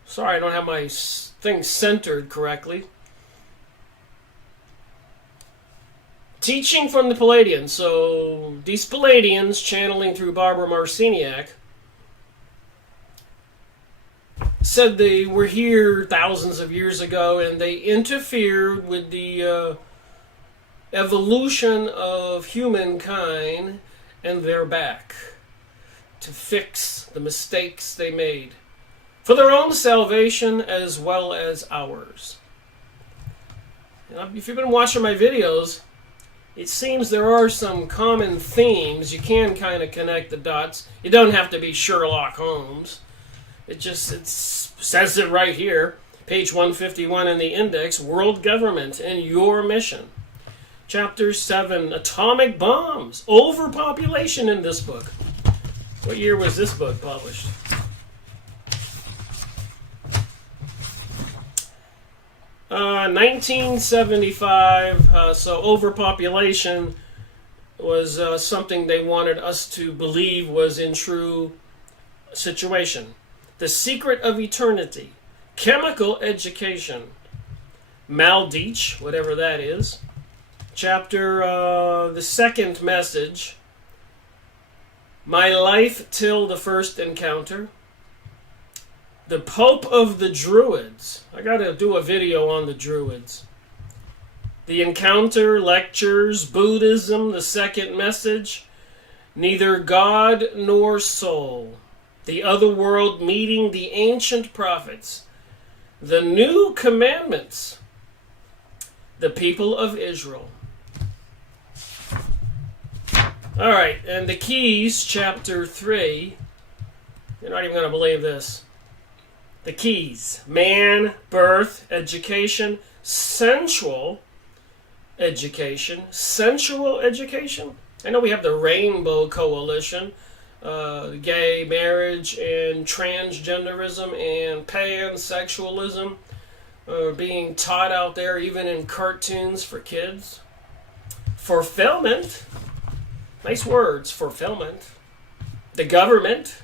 Sorry, I don't have my thing centered correctly. Teaching from the Palladians. So these Palladians, channeling through Barbara Marciniak, said they were here thousands of years ago and they interfered with the evolution of humankind, and they're back to fix the mistakes they made for their own salvation as well as ours. If you've been watching my videos, it seems there are some common themes. You can kind of connect the dots. You don't have to be Sherlock Holmes. It says it right here, page 151 in the index, World Government and Your Mission. Chapter 7, Atomic Bombs, Overpopulation in this book. What year was this book published? Uh, 1975, so overpopulation was something they wanted us to believe was in true situation. The Secret of Eternity, Chemical Education, MADECH, whatever that is. Chapter, the second message, My Life Till the First Encounter. The Pope of the Druids. I gotta do a video on the Druids. The Encounter, Lectures, Buddhism, the second message, Neither God nor Soul. The Other World Meeting the Ancient Prophets. The New Commandments. The People of Israel. Alright, and the Keys, Chapter 3. You're not even going to believe this. The keys: man, birth, education, sensual education. Sensual education? I know we have the Rainbow Coalition, gay marriage and transgenderism and pansexualism being taught out there even in cartoons for kids. Fulfillment. Nice words, fulfillment. The government.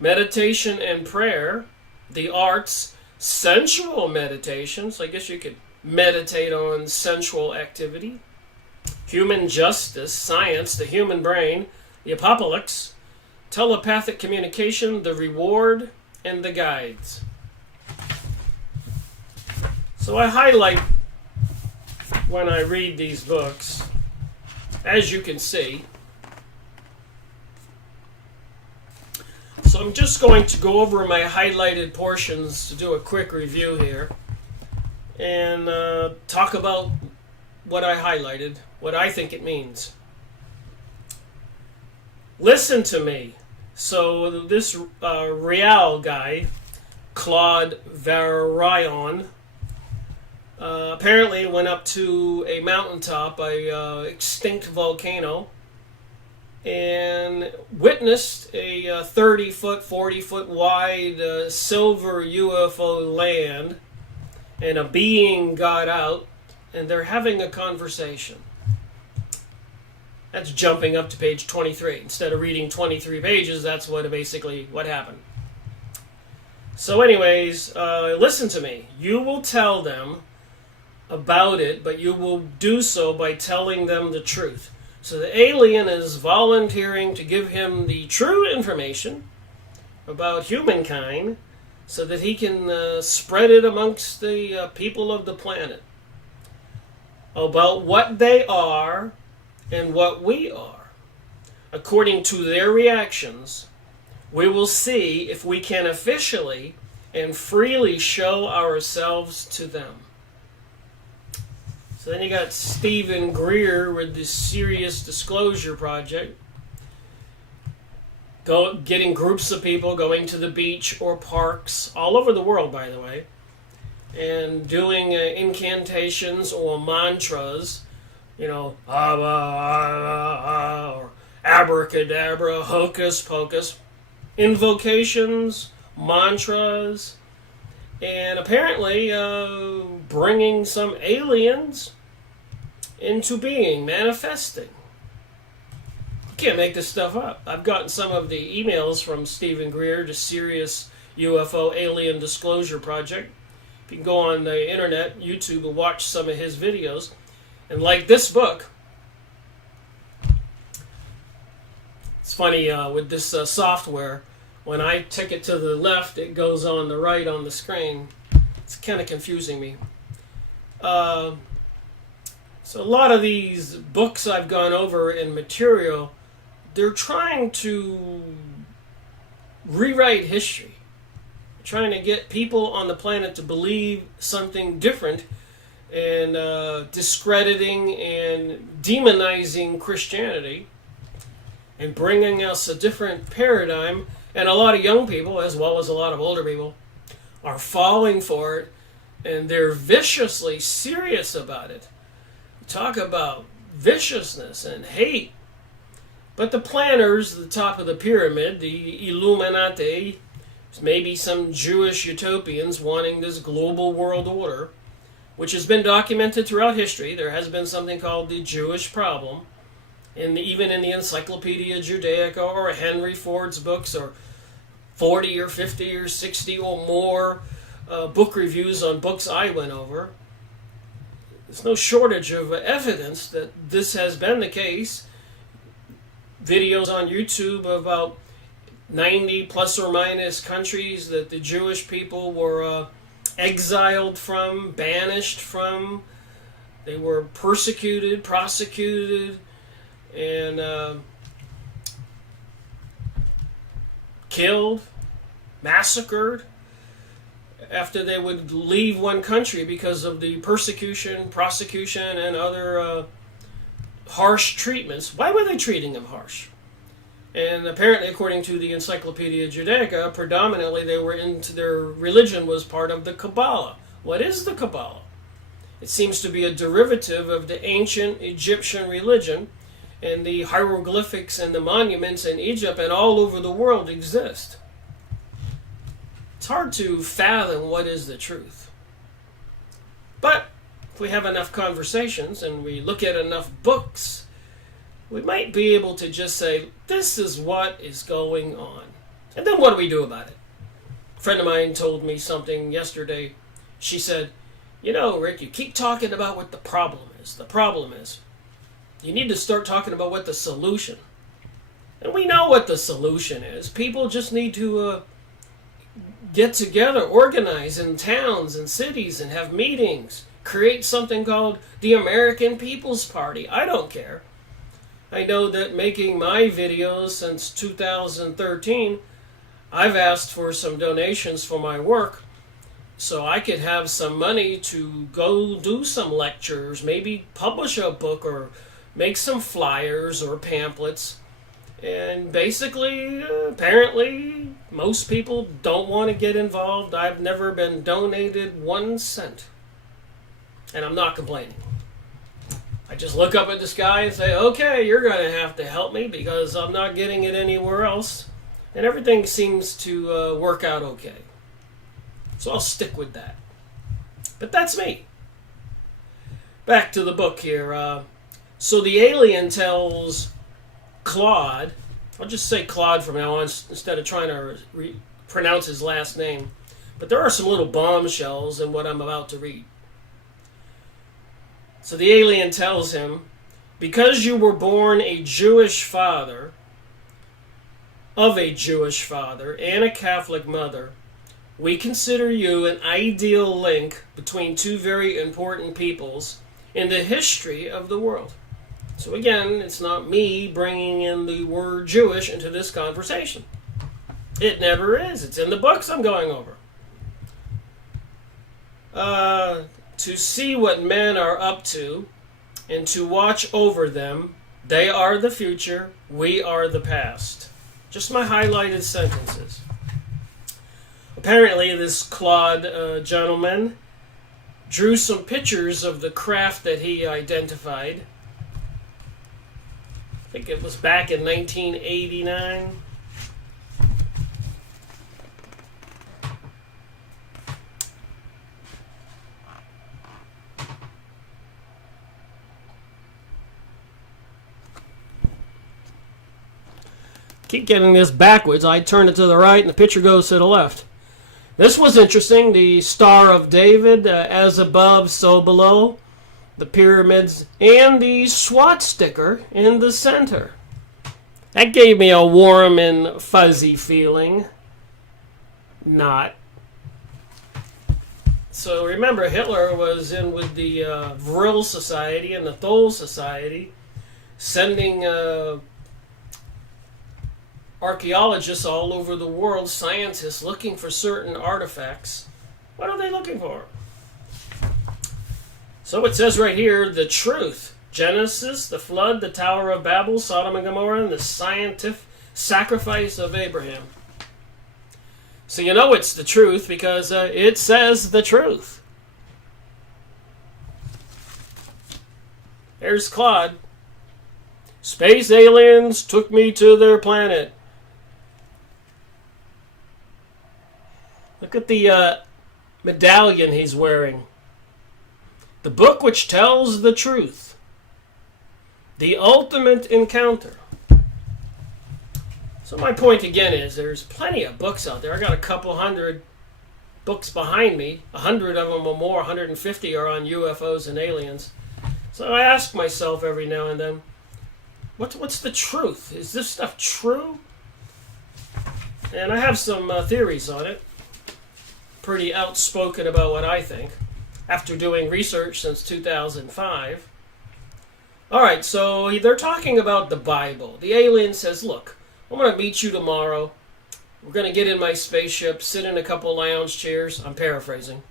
Meditation and prayer. The arts. Sensual meditation. So I guess you could meditate on sensual activity. Human justice. Science. The human brain. The apocalypse. Telepathic communication. The reward. And the guides. So I highlight when I read these books, as you can see. So I'm just going to go over my highlighted portions to do a quick review here and talk about what I highlighted, what I think it means. Listen to me. So this Real guy, Claude Voril, apparently went up to a mountaintop, a extinct volcano, and witnessed a 30-foot, 40-foot wide silver UFO land, and a being got out, and they're having a conversation. That's jumping up to page 23. Instead of reading 23 pages, that's what happened. So anyways, listen to me. You will tell them about it, but you will do so by telling them the truth. So the alien is volunteering to give him the true information about humankind so that he can spread it amongst the people of the planet about what they are and what we are. According to their reactions, we will see if we can officially and freely show ourselves to them. So then you got Stephen Greer with the Serious Disclosure Project, getting groups of people going to the beach or parks, all over the world, by the way, and doing incantations or mantras, or abracadabra, hocus pocus, invocations, mantras, and apparently bringing some aliens into being, manifesting. You can't make this stuff up. I've gotten some of the emails from Stephen Greer, the Serious UFO Alien Disclosure Project. You can go on the internet, YouTube, and watch some of his videos. And like this book, it's funny with this software, when I tick it to the left, it goes on the right on the screen. It's kind of confusing me. So a lot of these books I've gone over in material, they're trying to rewrite history. They're trying to get people on the planet to believe something different and discrediting and demonizing Christianity and bringing us a different paradigm. And a lot of young people, as well as a lot of older people, are falling for it, and they're viciously serious about it. Talk about viciousness and hate. But the planners, the top of the pyramid, the Illuminati, maybe some Jewish utopians wanting this global world order, which has been documented throughout history. There has been something called the Jewish problem, even in the Encyclopedia Judaica or Henry Ford's books, or 40 or 50 or 60 or more book reviews on books I went over. There's no shortage of evidence that this has been the case. Videos on YouTube about 90 plus or minus countries that the Jewish people were exiled from, banished from. They were persecuted, prosecuted, and killed, massacred, after they would leave one country because of the persecution, prosecution, and other harsh treatments. Why were they treating them harsh? And apparently, according to the Encyclopedia Judaica, predominantly they were into their religion was part of the Kabbalah. What is the Kabbalah? It seems to be a derivative of the ancient Egyptian religion, and the hieroglyphics and the monuments in Egypt and all over the world exist. It's hard to fathom what is the truth. But if we have enough conversations and we look at enough books, we might be able to just say, this is what is going on. And then what do we do about it? A friend of mine told me something yesterday. She said, you know, Rick, you keep talking about what the problem is. The problem is, you need to start talking about what the solution. And we know what the solution is. People just need to get together, organize in towns and cities and have meetings. Create something called the American People's Party. I don't care. I know that making my videos since 2013, I've asked for some donations for my work so I could have some money to go do some lectures, maybe publish a book or make some flyers or pamphlets. And basically, apparently, most people don't want to get involved. I've never been donated 1 cent. And I'm not complaining. I just look up at the sky and say, okay, you're going to have to help me because I'm not getting it anywhere else. And everything seems to work out okay. So I'll stick with that. But that's me. Back to the book here. So the alien tells Claude, I'll just say Claude from now on instead of trying to pronounce his last name. But there are some little bombshells in what I'm about to read. So the alien tells him, because you were born a Jewish father, of a Jewish father, and a Catholic mother, we consider you an ideal link between two very important peoples in the history of the world. So again, it's not me bringing in the word Jewish into this conversation. It never is. It's in the books I'm going over. To see what men are up to and to watch over them. They are the future. We are the past. Just my highlighted sentences. Apparently, this Claude gentleman drew some pictures of the craft that he identified. I think it was back in 1989. Keep getting this backwards. I turn it to the right and the picture goes to the left. This was interesting. The Star of David, as above, so below. The pyramids and the SWAT sticker in the center. That gave me a warm and fuzzy feeling. Not. So remember, Hitler was in with the Vril Society and the Thol Society, sending archaeologists all over the world, scientists looking for certain artifacts. What are they looking for? So it says right here, the truth. Genesis, the flood, the Tower of Babel, Sodom and Gomorrah, and the scientific sacrifice of Abraham. So you know it's the truth because it says the truth. There's Claude. Space aliens took me to their planet. Look at the medallion he's wearing. The book which tells the truth. The ultimate encounter. So my point again is there's plenty of books out there. I got a couple hundred books behind me. 100 of them or more, 150 are on UFOs and aliens. So I ask myself every now and then, what's the truth? Is this stuff true? And I have some theories on it. Pretty outspoken about what I think after doing research since 2005. Alright, so they're talking about the Bible. The alien says, look, I'm going to meet you tomorrow. We're going to get in my spaceship, sit in a couple lounge chairs. I'm paraphrasing.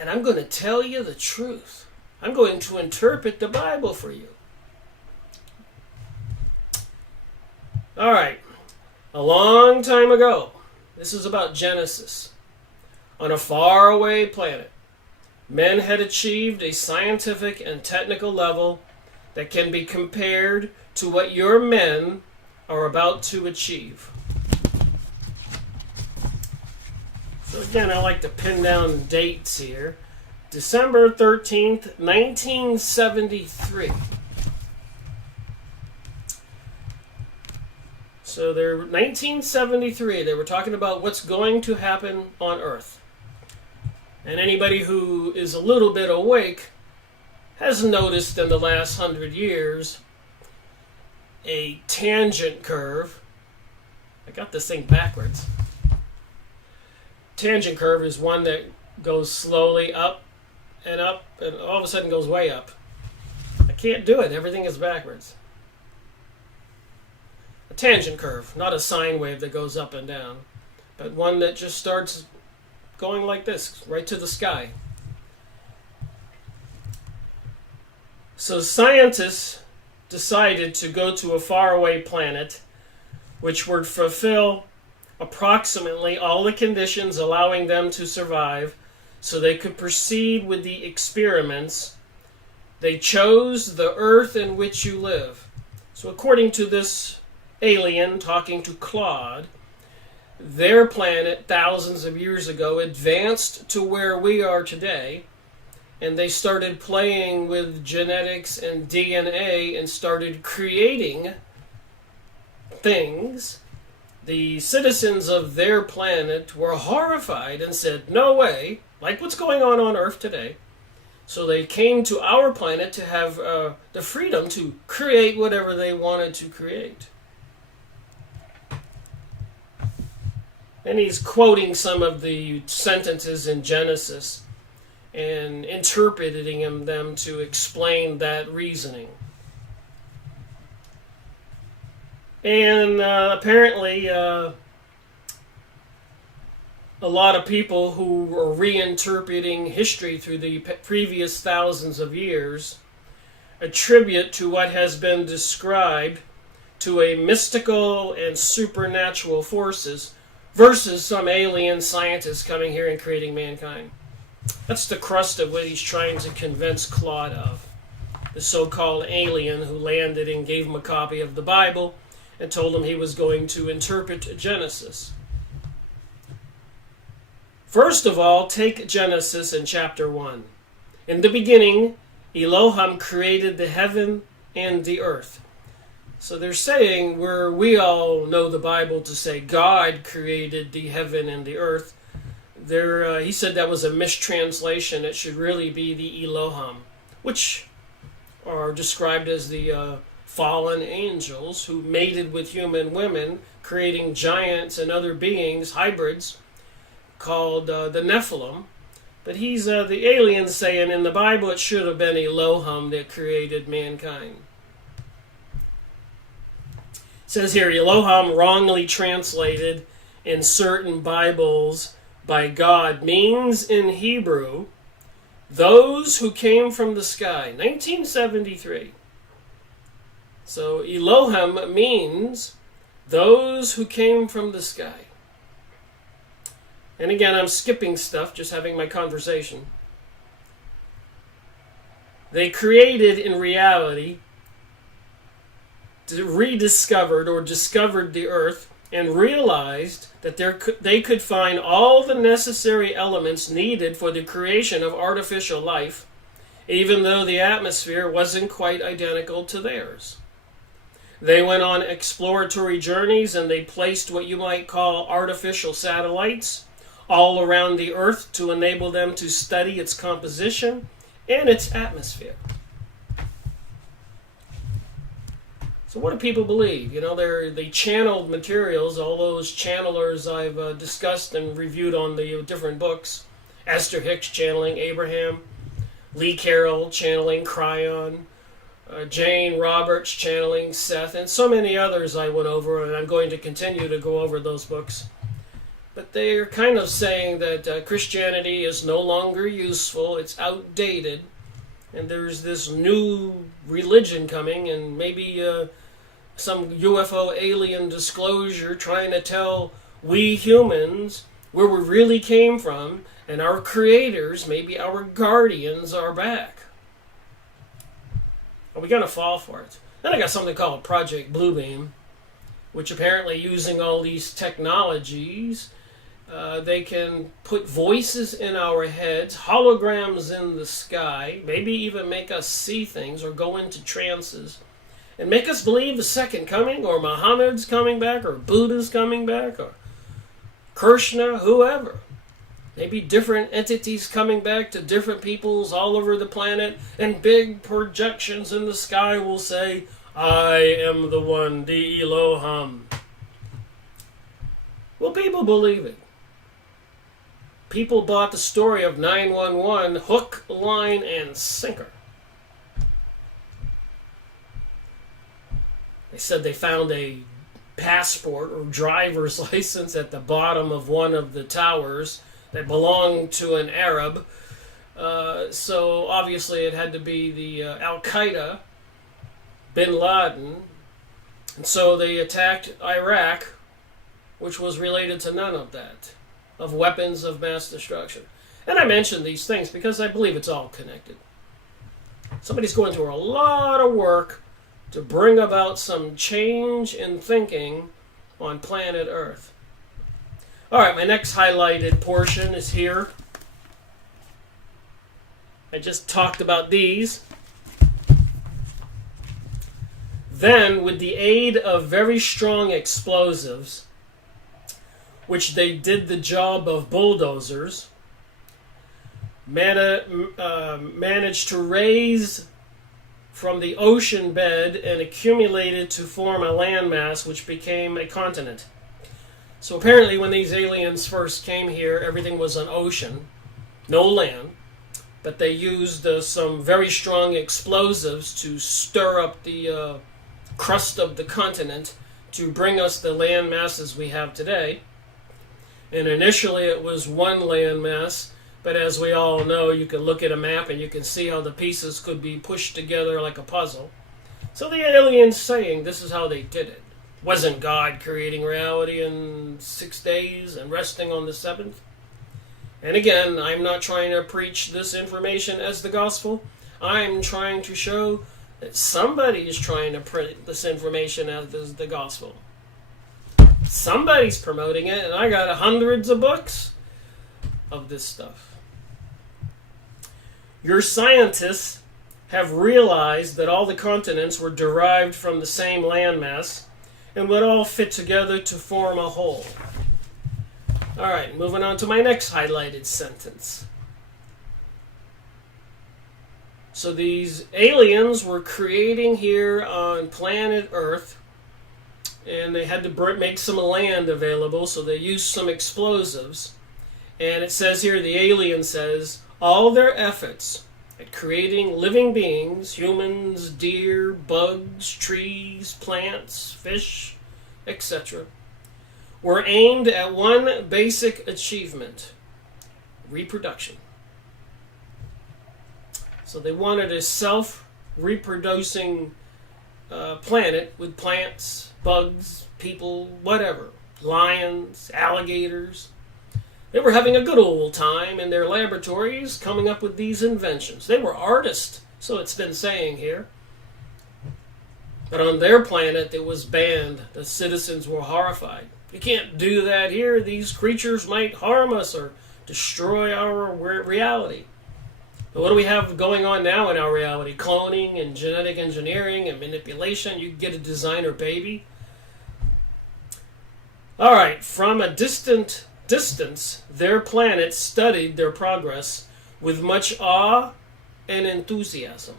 And I'm going to tell you the truth. I'm going to interpret the Bible for you. All right. A long time ago, this is about Genesis, on a faraway planet, men had achieved a scientific and technical level that can be compared to what your men are about to achieve. So again, I like to pin down dates here. December 13th, 1973. So they're 1973. They were talking about what's going to happen on Earth. And anybody who is a little bit awake has noticed in the last 100 years a tangent curve. I got this thing backwards. Tangent curve is one that goes slowly up and all of a sudden goes way up. I can't do it. Everything is backwards. A tangent curve, not a sine wave that goes up and down, but one that just starts going like this, right to the sky. So scientists decided to go to a faraway planet which would fulfill approximately all the conditions allowing them to survive so they could proceed with the experiments. They chose the Earth in which you live. So according to this alien talking to Claude, their planet thousands of years ago advanced to where we are today, and they started playing with genetics and DNA and started creating things. The citizens of their planet were horrified and said, no way, like what's going on Earth today. So they came to our planet to have the freedom to create whatever they wanted to create. And he's quoting some of the sentences in Genesis and interpreting them to explain that reasoning. And apparently a lot of people who are reinterpreting history through the previous thousands of years attribute to what has been described to a mystical and supernatural forces versus some alien scientists coming here and creating mankind. That's the crust of what he's trying to convince Claude of. The so-called alien who landed and gave him a copy of the Bible and told him he was going to interpret Genesis. First of all, take Genesis in chapter 1. In the beginning, Elohim created the heaven and the earth. So they're saying, where we all know the Bible to say God created the heaven and the earth, he said that was a mistranslation. It should really be the Elohim, which are described as the fallen angels who mated with human women, creating giants and other beings, hybrids, called the Nephilim. But he's the alien saying in the Bible it should have been Elohim that created mankind. It says here, Elohim, wrongly translated in certain Bibles by God, means in Hebrew, those who came from the sky. 1973. So Elohim means those who came from the sky. And again, I'm skipping stuff, just having my conversation. They created, in reality, rediscovered or discovered the earth and realized that they could find all the necessary elements needed for the creation of artificial life, even though the atmosphere wasn't quite identical to theirs. They went on exploratory journeys and they placed what you might call artificial satellites all around the earth to enable them to study its composition and its atmosphere. So what do people believe? You know, they channeled materials, all those channelers I've discussed and reviewed on the different books. Esther Hicks channeling Abraham, Lee Carroll channeling Cryon, Jane Roberts channeling Seth, and so many others I went over, and I'm going to continue to go over those books. But they're kind of saying that Christianity is no longer useful, it's outdated, and there's this new religion coming, and maybe some UFO alien disclosure trying to tell we humans where we really came from, and our creators, maybe our guardians, are back. Are we going to fall for it? Then I got something called Project Bluebeam, which apparently using all these technologies, they can put voices in our heads, holograms in the sky, maybe even make us see things or go into trances, and make us believe the second coming, or Muhammad's coming back, or Buddha's coming back, or Krishna, whoever. Maybe different entities coming back to different peoples all over the planet, and big projections in the sky will say, I am the one, the Elohim. Will people believe it? People bought the story of 911 hook, line, and sinker. They said they found a passport or driver's license at the bottom of one of the towers that belonged to an Arab. So obviously it had to be the Al-Qaeda, Bin Laden. And so they attacked Iraq, which was related to none of that, of weapons of mass destruction. And I mention these things because I believe it's all connected. Somebody's going through a lot of work to bring about some change in thinking on planet Earth. All right, my next highlighted portion is here. I just talked about these. Then, with the aid of very strong explosives, which they did the job of bulldozers, managed to raise from the ocean bed and accumulated to form a landmass which became a continent. So apparently when these aliens first came here, everything was an ocean, no land, but they used some very strong explosives to stir up the crust of the continent to bring us the land masses we have today. And initially it was one land mass, but as we all know, you can look at a map and you can see how the pieces could be pushed together like a puzzle. So the aliens saying this is how they did it. Wasn't God creating reality in 6 days and resting on the seventh? And again, I'm not trying to preach this information as the gospel. I'm trying to show that somebody is trying to print this information as the gospel. Somebody's promoting it, and I got hundreds of books of this stuff. Your scientists have realized that all the continents were derived from the same landmass and would all fit together to form a whole. All right, moving on to my next highlighted sentence. So these aliens were creating here on planet Earth, and they had to make some land available, so they used some explosives. And it says here, the alien says, all their efforts at creating living beings, humans, deer, bugs, trees, plants, fish, etc., were aimed at one basic achievement: reproduction. So they wanted a self-reproducing planet with plants, bugs, people, whatever, lions, alligators. They were having a good old time in their laboratories coming up with these inventions. They were artists, so it's been saying here. But on their planet, it was banned. The citizens were horrified. You can't do that here. These creatures might harm us or destroy our reality. But what do we have going on now in our reality? Cloning and genetic engineering and manipulation. You can get a designer baby. All right, from a distance, their planet studied their progress with much awe and enthusiasm.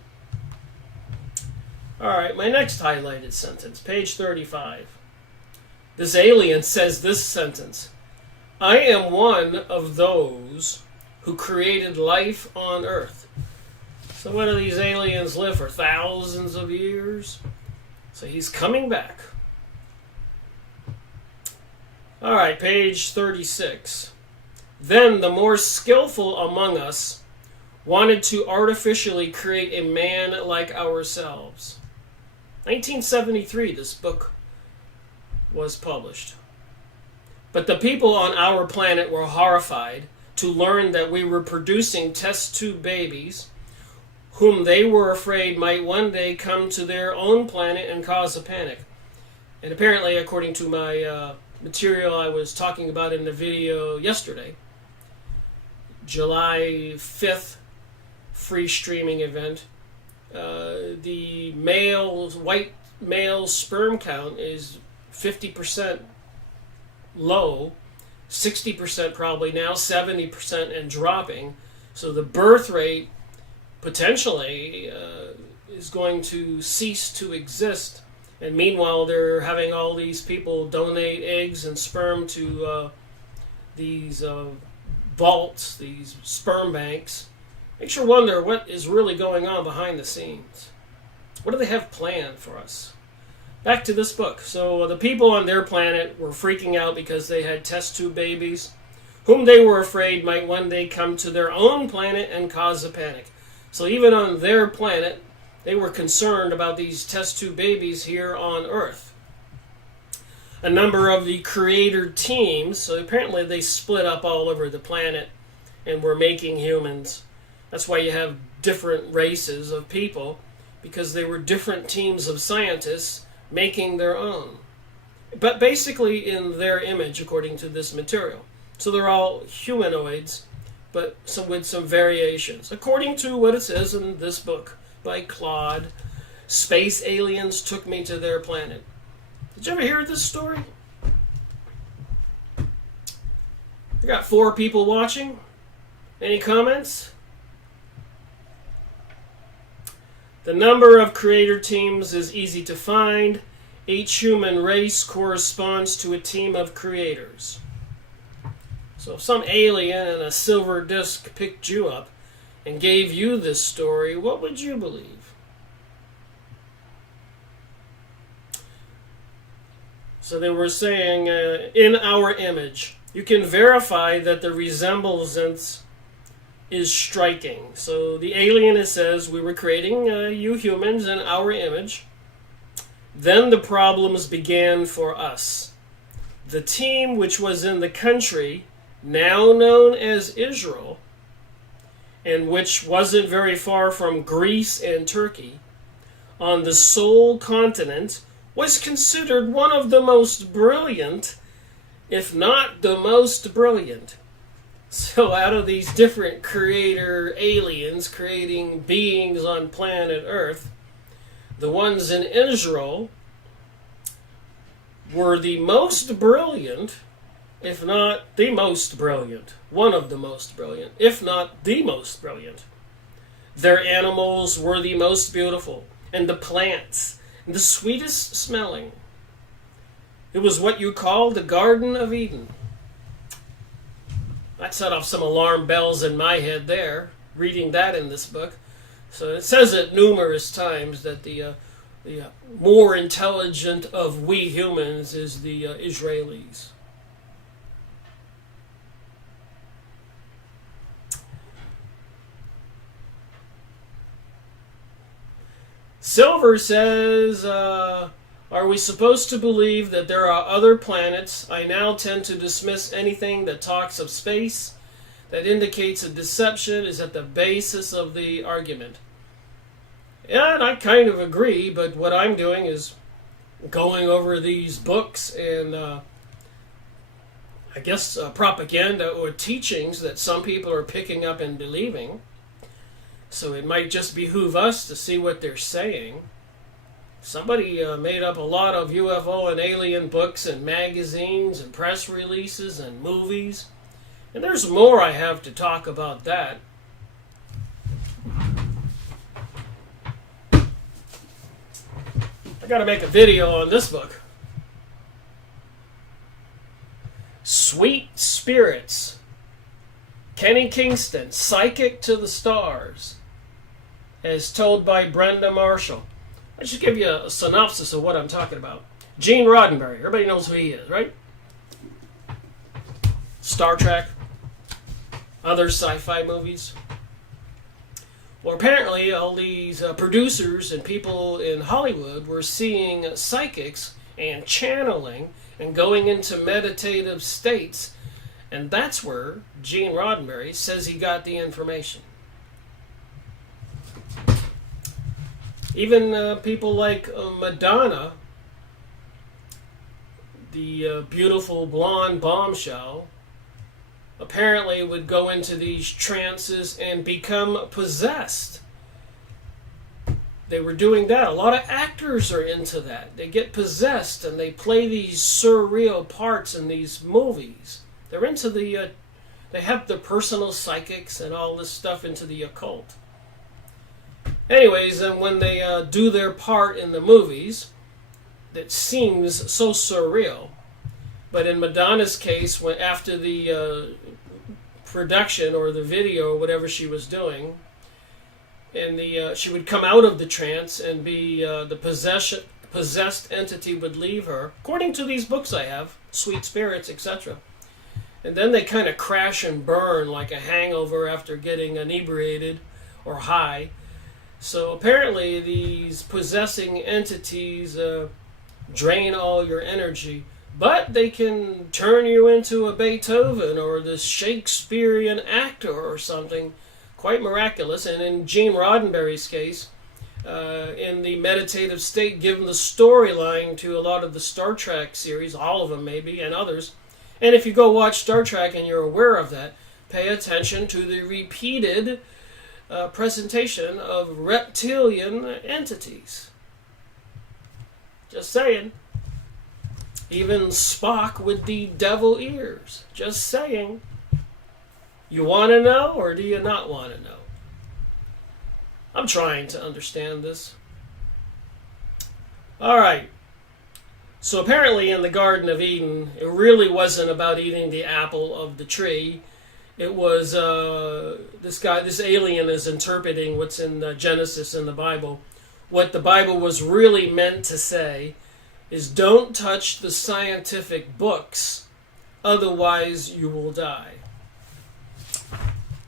All right, my next highlighted sentence, page 35. This alien says this sentence: I am one of those who created life on Earth. So what do these aliens live for? Thousands of years? So he's coming back. All right, page 36. Then the more skillful among us wanted to artificially create a man like ourselves. 1973, this book was published. But the people on our planet were horrified to learn that we were producing test tube babies whom they were afraid might one day come to their own planet and cause a panic. And apparently, according to my material I was talking about in the video yesterday, July 5th free streaming event, the white male sperm count is 50% low, 60% probably now, 70% and dropping. So the birth rate potentially is going to cease to exist. And meanwhile, they're having all these people donate eggs and sperm to these vaults, these sperm banks. Makes you wonder what is really going on behind the scenes. What do they have planned for us? Back to this book. So the people on their planet were freaking out because they had test tube babies, whom they were afraid might one day come to their own planet and cause a panic. So even on their planet, they were concerned about these test tube babies here on Earth. A number of the creator teams, so apparently they split up all over the planet and were making humans. That's why you have different races of people, because they were different teams of scientists making their own. But basically in their image, according to this material. So they're all humanoids, but with some variations. According to what it says in this book by Claude, space aliens took me to their planet. Did you ever hear this story? I got 4 people watching. Any comments? The number of creator teams is easy to find. Each human race corresponds to a team of creators. So if some alien in a silver disc picked you up and gave you this story, what would you believe? So they were saying, in our image, you can verify that the resemblance is striking. So the alien, it says, we were creating you humans in our image. Then the problems began for us. The team which was in the country now known as Israel, and which wasn't very far from Greece and Turkey, on the sole continent, was considered one of the most brilliant, if not the most brilliant. So out of these different creator aliens creating beings on planet Earth, the ones in Israel were the most brilliant, if not the most brilliant. One of the most brilliant, if not the most brilliant. Their animals were the most beautiful, and the plants, the sweetest smelling. It was what you call the Garden of Eden. That set off some alarm bells in my head there, reading that in this book. So it says it numerous times that the more intelligent of we humans is the Israelis. Silver says, are we supposed to believe that there are other planets? I now tend to dismiss anything that talks of space that indicates a deception is at the basis of the argument. Yeah, and I kind of agree, but what I'm doing is going over these books and I guess propaganda or teachings that some people are picking up and believing. So it might just behoove us to see what they're saying. Somebody made up a lot of UFO and alien books and magazines and press releases and movies. And there's more I have to talk about that. I got to make a video on this book. Sweet Spirits. Kenny Kingston, Psychic to the Stars, as told by Brenda Marshall. I should give you a synopsis of what I'm talking about. Gene Roddenberry. Everybody knows who he is, right? Star Trek. Other sci-fi movies. Well, apparently all these producers and people in Hollywood were seeing psychics and channeling and going into meditative states, and that's where Gene Roddenberry says he got the information. Even people like Madonna, the beautiful blonde bombshell, apparently would go into these trances and become possessed. They were doing that. A lot of actors are into that. They get possessed and they play these surreal parts in these movies. They're into the, they have the personal psychics and all this stuff into the occult. Anyways, and when they do their part in the movies, that seems so surreal. But in Madonna's case, when after the production or the video or whatever she was doing, and she would come out of the trance and be the possessed entity would leave her, according to these books I have, Sweet Spirits, etc. And then they kind of crash and burn like a hangover after getting inebriated or high. So apparently these possessing entities drain all your energy, but they can turn you into a Beethoven or this Shakespearean actor or something quite miraculous. And in Gene Roddenberry's case, in the meditative state, given the storyline to a lot of the Star Trek series, all of them maybe, and others. And if you go watch Star Trek and you're aware of that, pay attention to the repeated presentation of reptilian entities. Just saying. Even Spock with the devil ears. Just saying. You want to know, or do you not want to know? I'm trying to understand this. Alright. So apparently in the Garden of Eden, it really wasn't about eating the apple of the tree. It was, this alien is interpreting what's in Genesis in the Bible. What the Bible was really meant to say is don't touch the scientific books, otherwise you will die.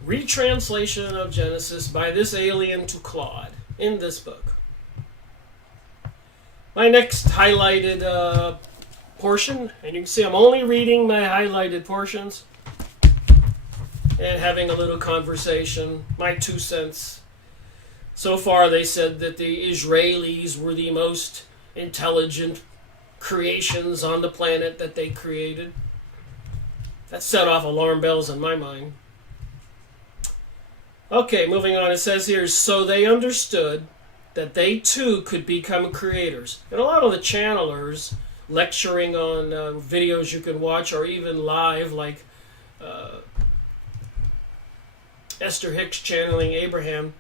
Retranslation of Genesis by this alien to Claude in this book. My next highlighted portion, and you can see I'm only reading my highlighted portions and having a little conversation, my 2 cents. So far they said that the Israelis were the most intelligent creations on the planet that they created. That set off alarm bells in my mind. Okay, moving on. It says here, so they understood that they too could become creators. And a lot of the channelers lecturing on videos you can watch or even live, like Esther Hicks channeling Abraham,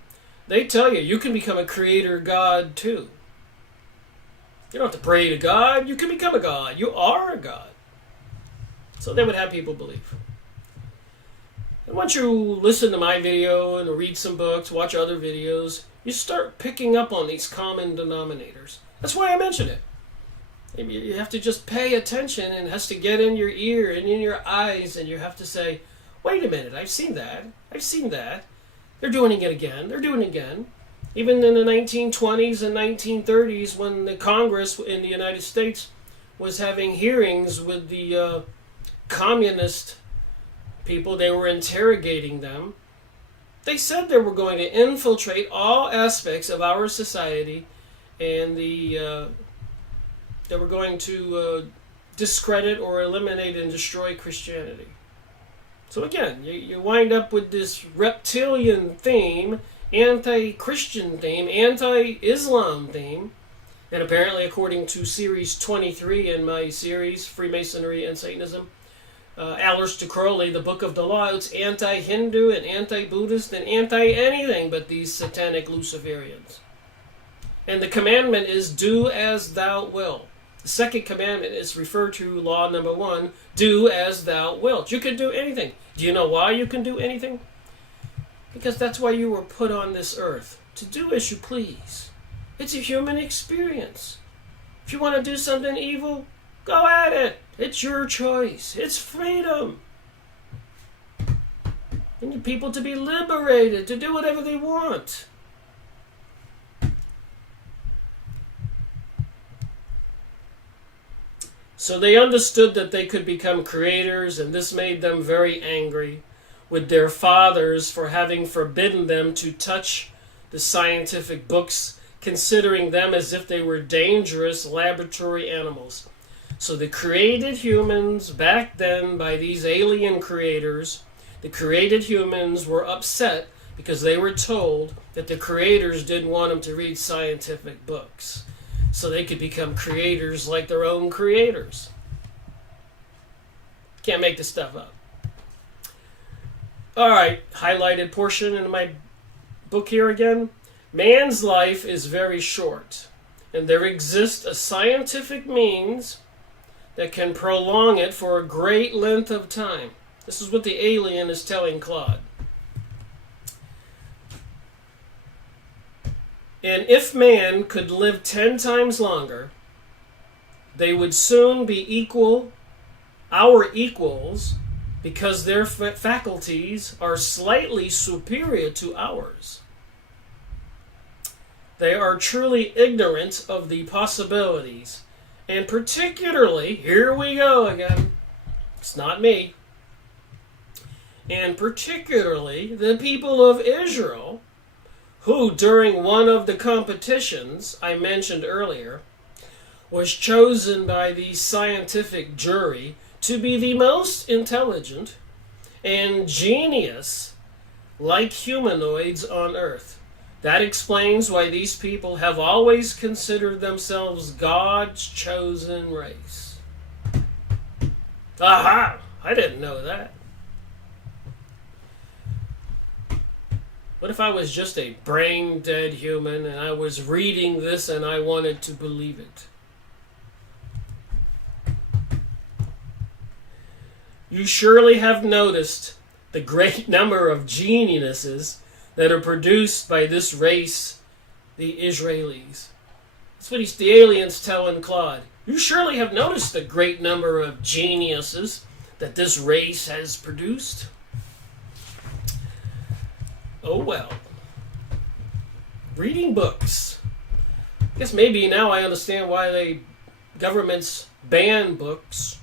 they tell you can become a creator god too. You don't have to pray to God. You can become a god. You are a god. So they would have people believe. And once you listen to my video and read some books, watch other videos, you start picking up on these common denominators. That's why I mention it. You have to just pay attention, and it has to get in your ear and in your eyes, and you have to say, wait a minute, I've seen that. I've seen that. They're doing it again. They're doing it again. Even in the 1920s and 1930s, when the Congress in the United States was having hearings with the communist people, they were interrogating them. They said they were going to infiltrate all aspects of our society, and they were going to discredit or eliminate and destroy Christianity. So again, you wind up with this reptilian theme, anti-Christian theme, anti-Islam theme, and apparently according to series 23 in my series, Freemasonry and Satanism, Aleister Crowley, the Book of the Law, it's anti-Hindu and anti-Buddhist and anti-anything but these satanic Luciferians. And the commandment is do as thou wilt. The second commandment is referred to law number 1, do as thou wilt. You can do anything. Do you know why you can do anything? Because that's why you were put on this earth, to do as you please. It's a human experience. If you want to do something evil, go at it. It's your choice. It's freedom. They need people to be liberated, to do whatever they want. So they understood that they could become creators, and this made them very angry with their fathers for having forbidden them to touch the scientific books, considering them as if they were dangerous laboratory animals. So the created humans back then by these alien creators, the created humans were upset because they were told that the creators didn't want them to read scientific books so they could become creators like their own creators. Can't make this stuff up. All right, highlighted portion in my book here again. Man's life is very short, and there exists a scientific means that can prolong it for a great length of time. This is what the alien is telling Claude. And if man could live 10 times longer, they would soon be our equals, because their faculties are slightly superior to ours. They are truly ignorant of the possibilities, and particularly, here we go again, it's not me, and particularly the people of Israel, who during one of the competitions I mentioned earlier was chosen by the scientific jury to be the most intelligent and genius like humanoids on earth. That explains why these people have always considered themselves God's chosen race. Aha! I didn't know that. What if I was just a brain-dead human and I was reading this and I wanted to believe it? You surely have noticed the great number of geniuses that are produced by this race, the Israelis. That's what the alien's telling Claude. You surely have noticed the great number of geniuses that this race has produced. Oh well. Reading books. I guess maybe now I understand why governments ban books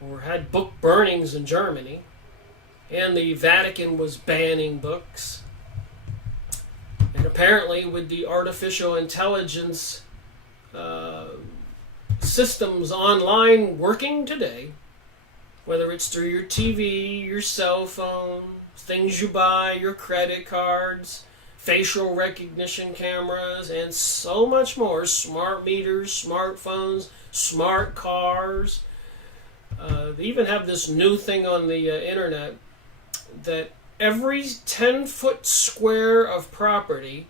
or had book burnings in Germany, and the Vatican was banning books. And apparently with the artificial intelligence systems online working today, whether it's through your TV, your cell phone, things you buy, your credit cards, facial recognition cameras, and so much more, smart meters, smartphones, smart cars. They even have this new thing on the internet that every 10-foot square of property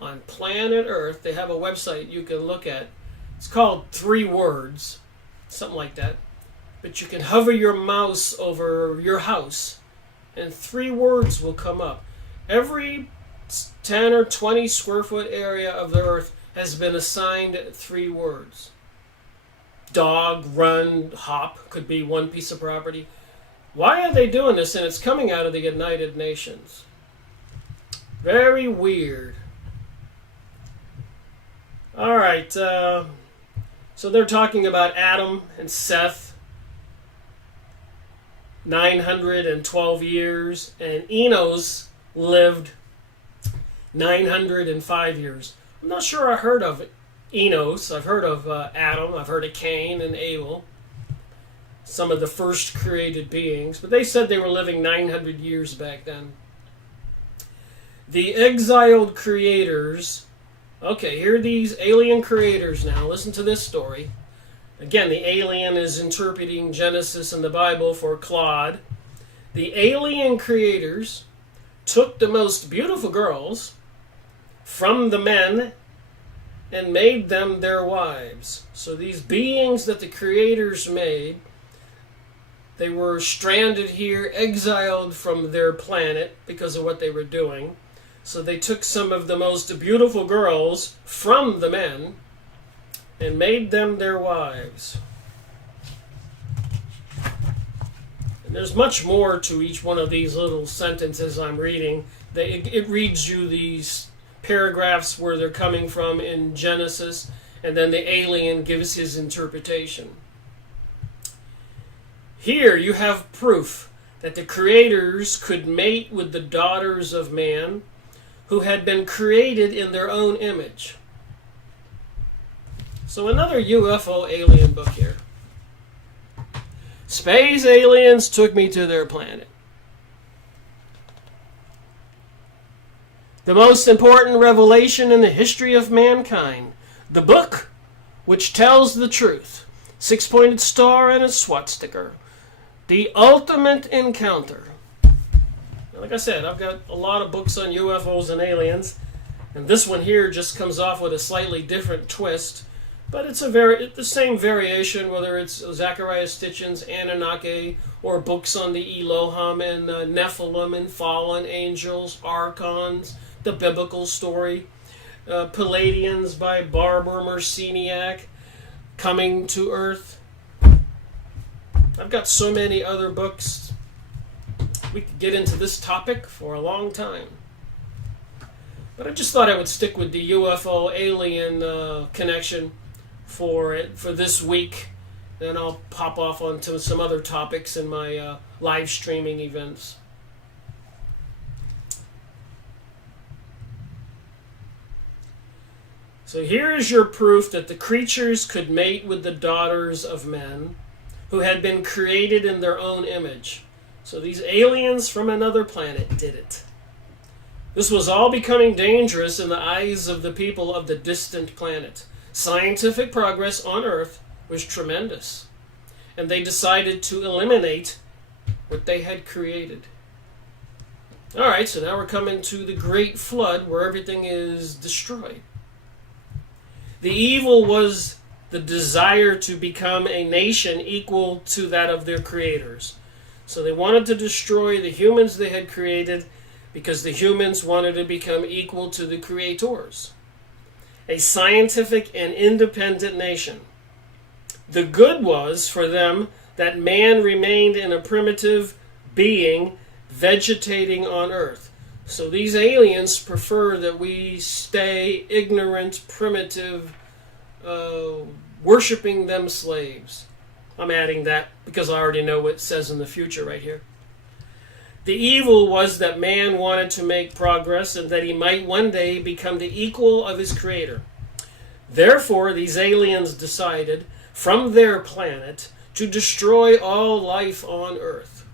on planet Earth, they have a website you can look at. It's called 3 Words, something like that. But you can hover your mouse over your house, and 3 words will come up. Every 10 or 20 square foot area of the Earth has been assigned 3 words. Dog, run, hop could be one piece of property. Why are they doing this? And it's coming out of the United Nations. Very weird. All right. So they're talking about Adam and Seth. 912 years. And Enos lived 905 years. I'm not sure I heard of Enos. I've heard of Adam. I've heard of Cain and Abel. Some of the first created beings. But they said they were living 900 years back then. The exiled creators. Okay, here are these alien creators now. Listen to this story. Again, the alien is interpreting Genesis in the Bible for Claude. The alien creators took the most beautiful girls from the men and made them their wives. So these beings that the creators made, they were stranded here, exiled from their planet because of what they were doing. So they took some of the most beautiful girls from the men and made them their wives. And there's much more to each one of these little sentences I'm reading. It reads you these paragraphs where they're coming from in Genesis, and then the alien gives his interpretation. Here you have proof that the creators could mate with the daughters of man who had been created in their own image. So another UFO alien book here. Space aliens took me to their planet. The most important revelation in the history of mankind. The book which tells the truth. 6-pointed star and a swastika. The ultimate encounter. Like I said, I've got a lot of books on UFOs and aliens, and this one here just comes off with a slightly different twist, but it's the same variation, whether it's Zecharia Sitchin's Anunnaki or books on the Elohim and Nephilim and fallen angels, archons, the biblical story, Palladians by Barbara Marciniak, Coming to Earth. I've got so many other books. We could get into this topic for a long time. But I just thought I would stick with the UFO alien connection for this week. Then I'll pop off onto some other topics in my live streaming events. So here is your proof that the creatures could mate with the daughters of men who had been created in their own image. So these aliens from another planet did it. This was all becoming dangerous in the eyes of the people of the distant planet. Scientific progress on Earth was tremendous, and they decided to eliminate what they had created. All right, so now we're coming to the Great Flood, where everything is destroyed. The evil was the desire to become a nation equal to that of their creators. So they wanted to destroy the humans they had created because the humans wanted to become equal to the creators. A scientific and independent nation. The good was for them that man remained in a primitive being vegetating on Earth. So these aliens prefer that we stay ignorant, primitive, worshipping them slaves. I'm adding that because I already know what it says in the future right here. The evil was that man wanted to make progress and that he might one day become the equal of his creator. Therefore, these aliens decided from their planet to destroy all life on Earth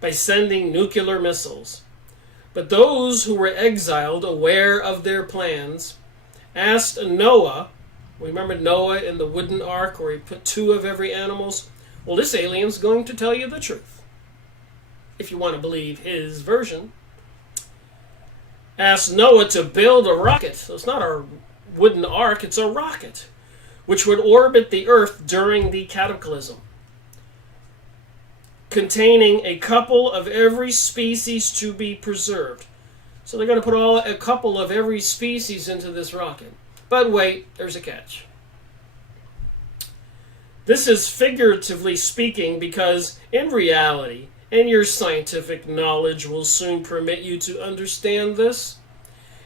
by sending nuclear missiles. But those who were exiled, aware of their plans, asked Noah. Remember Noah in the wooden ark where he put 2 of every animals? Well, this alien's going to tell you the truth, if you want to believe his version. Asked Noah to build a rocket. So it's not a wooden ark, it's a rocket, which would orbit the Earth during the cataclysm, containing a couple of every species to be preserved. So they're going to put a couple of every species into this rocket. But wait, there's a catch. This is figuratively speaking because in reality, and your scientific knowledge will soon permit you to understand this,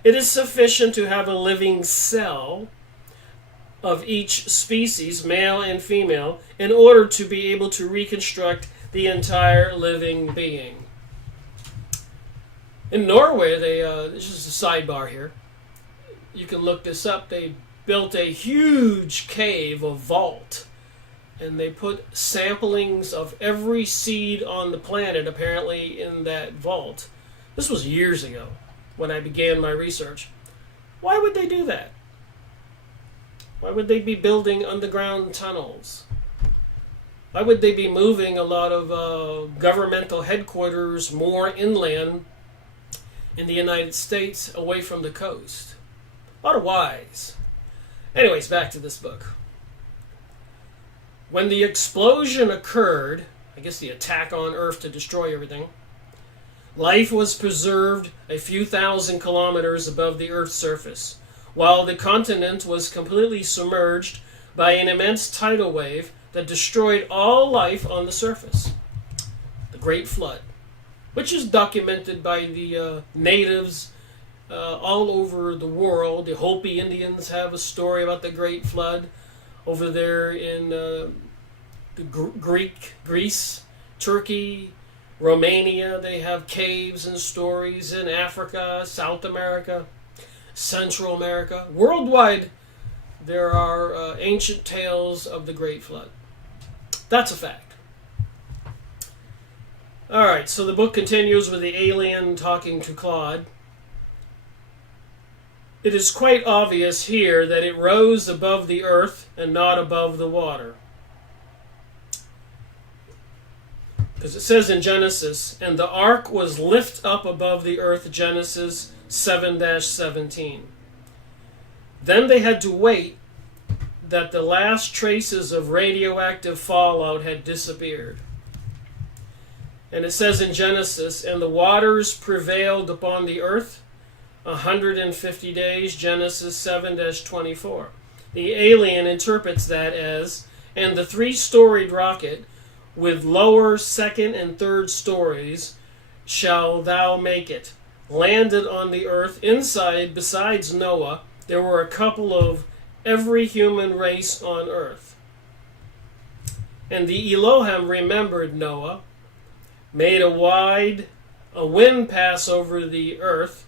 it is sufficient to have a living cell of each species, male and female, in order to be able to reconstruct the entire living being. In Norway, this is a sidebar here. You can look this up. They built a huge cave, a vault, and they put samplings of every seed on the planet, apparently, in that vault. This was years ago when I began my research. Why would they do that? Why would they be building underground tunnels? Why would they be moving a lot of governmental headquarters more inland in the United States away from the coast? A lot of whys. Anyways, back to this book. When the explosion occurred, I guess the attack on Earth to destroy everything, life was preserved a few thousand kilometers above the Earth's surface, while the continent was completely submerged by an immense tidal wave that destroyed all life on the surface. Great Flood, which is documented by the natives all over the world. The Hopi Indians have a story about the Great Flood over there in Greece, Turkey, Romania. They have caves and stories in Africa, South America, Central America. Worldwide, there are ancient tales of the Great Flood. That's a fact. All right, so the book continues with the alien talking to Claude. It is quite obvious here that it rose above the earth and not above the water. Because it says in Genesis, and the ark was lift up above the earth, Genesis 7-17. Then they had to wait that the last traces of radioactive fallout had disappeared. And it says in Genesis, and the waters prevailed upon the earth 150 days, Genesis 7-24. The alien interprets that as, and the three-storied rocket with lower, second, and third stories shall thou make it. Landed on the earth. Inside, besides Noah, there were a couple of every human race on earth. And the Elohim remembered Noah, made a wind pass over the earth,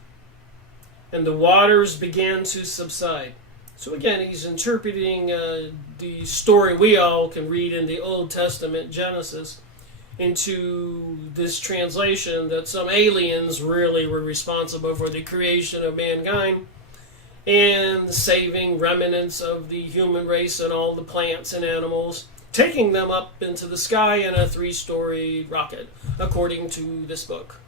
and the waters began to subside. So again, he's interpreting the story we all can read in the Old Testament, Genesis, into this translation that some aliens really were responsible for the creation of mankind and saving remnants of the human race and all the plants and animals, taking them up into the sky in a three-story rocket, according to this book.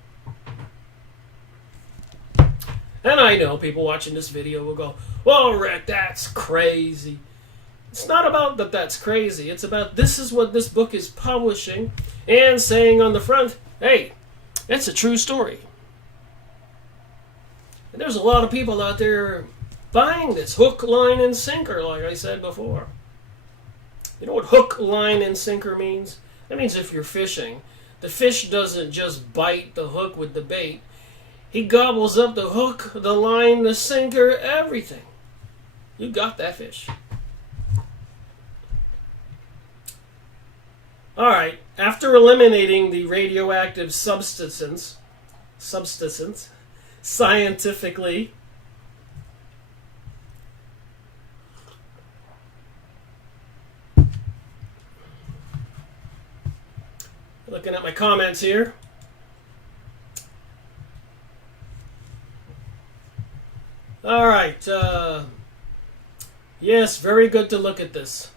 And I know people watching this video will go, well, Rick, that's crazy. It's not about that that's crazy. It's about this is what this book is publishing and saying on the front, hey, it's a true story. And there's a lot of people out there buying this hook, line, and sinker, like I said before. You know what hook, line, and sinker means? That means if you're fishing, the fish doesn't just bite the hook with the bait. He gobbles up the hook, the line, the sinker, everything. You got that fish. All right, after eliminating the radioactive substance, scientifically, looking at my comments here. All right. Yes, very good to look at this.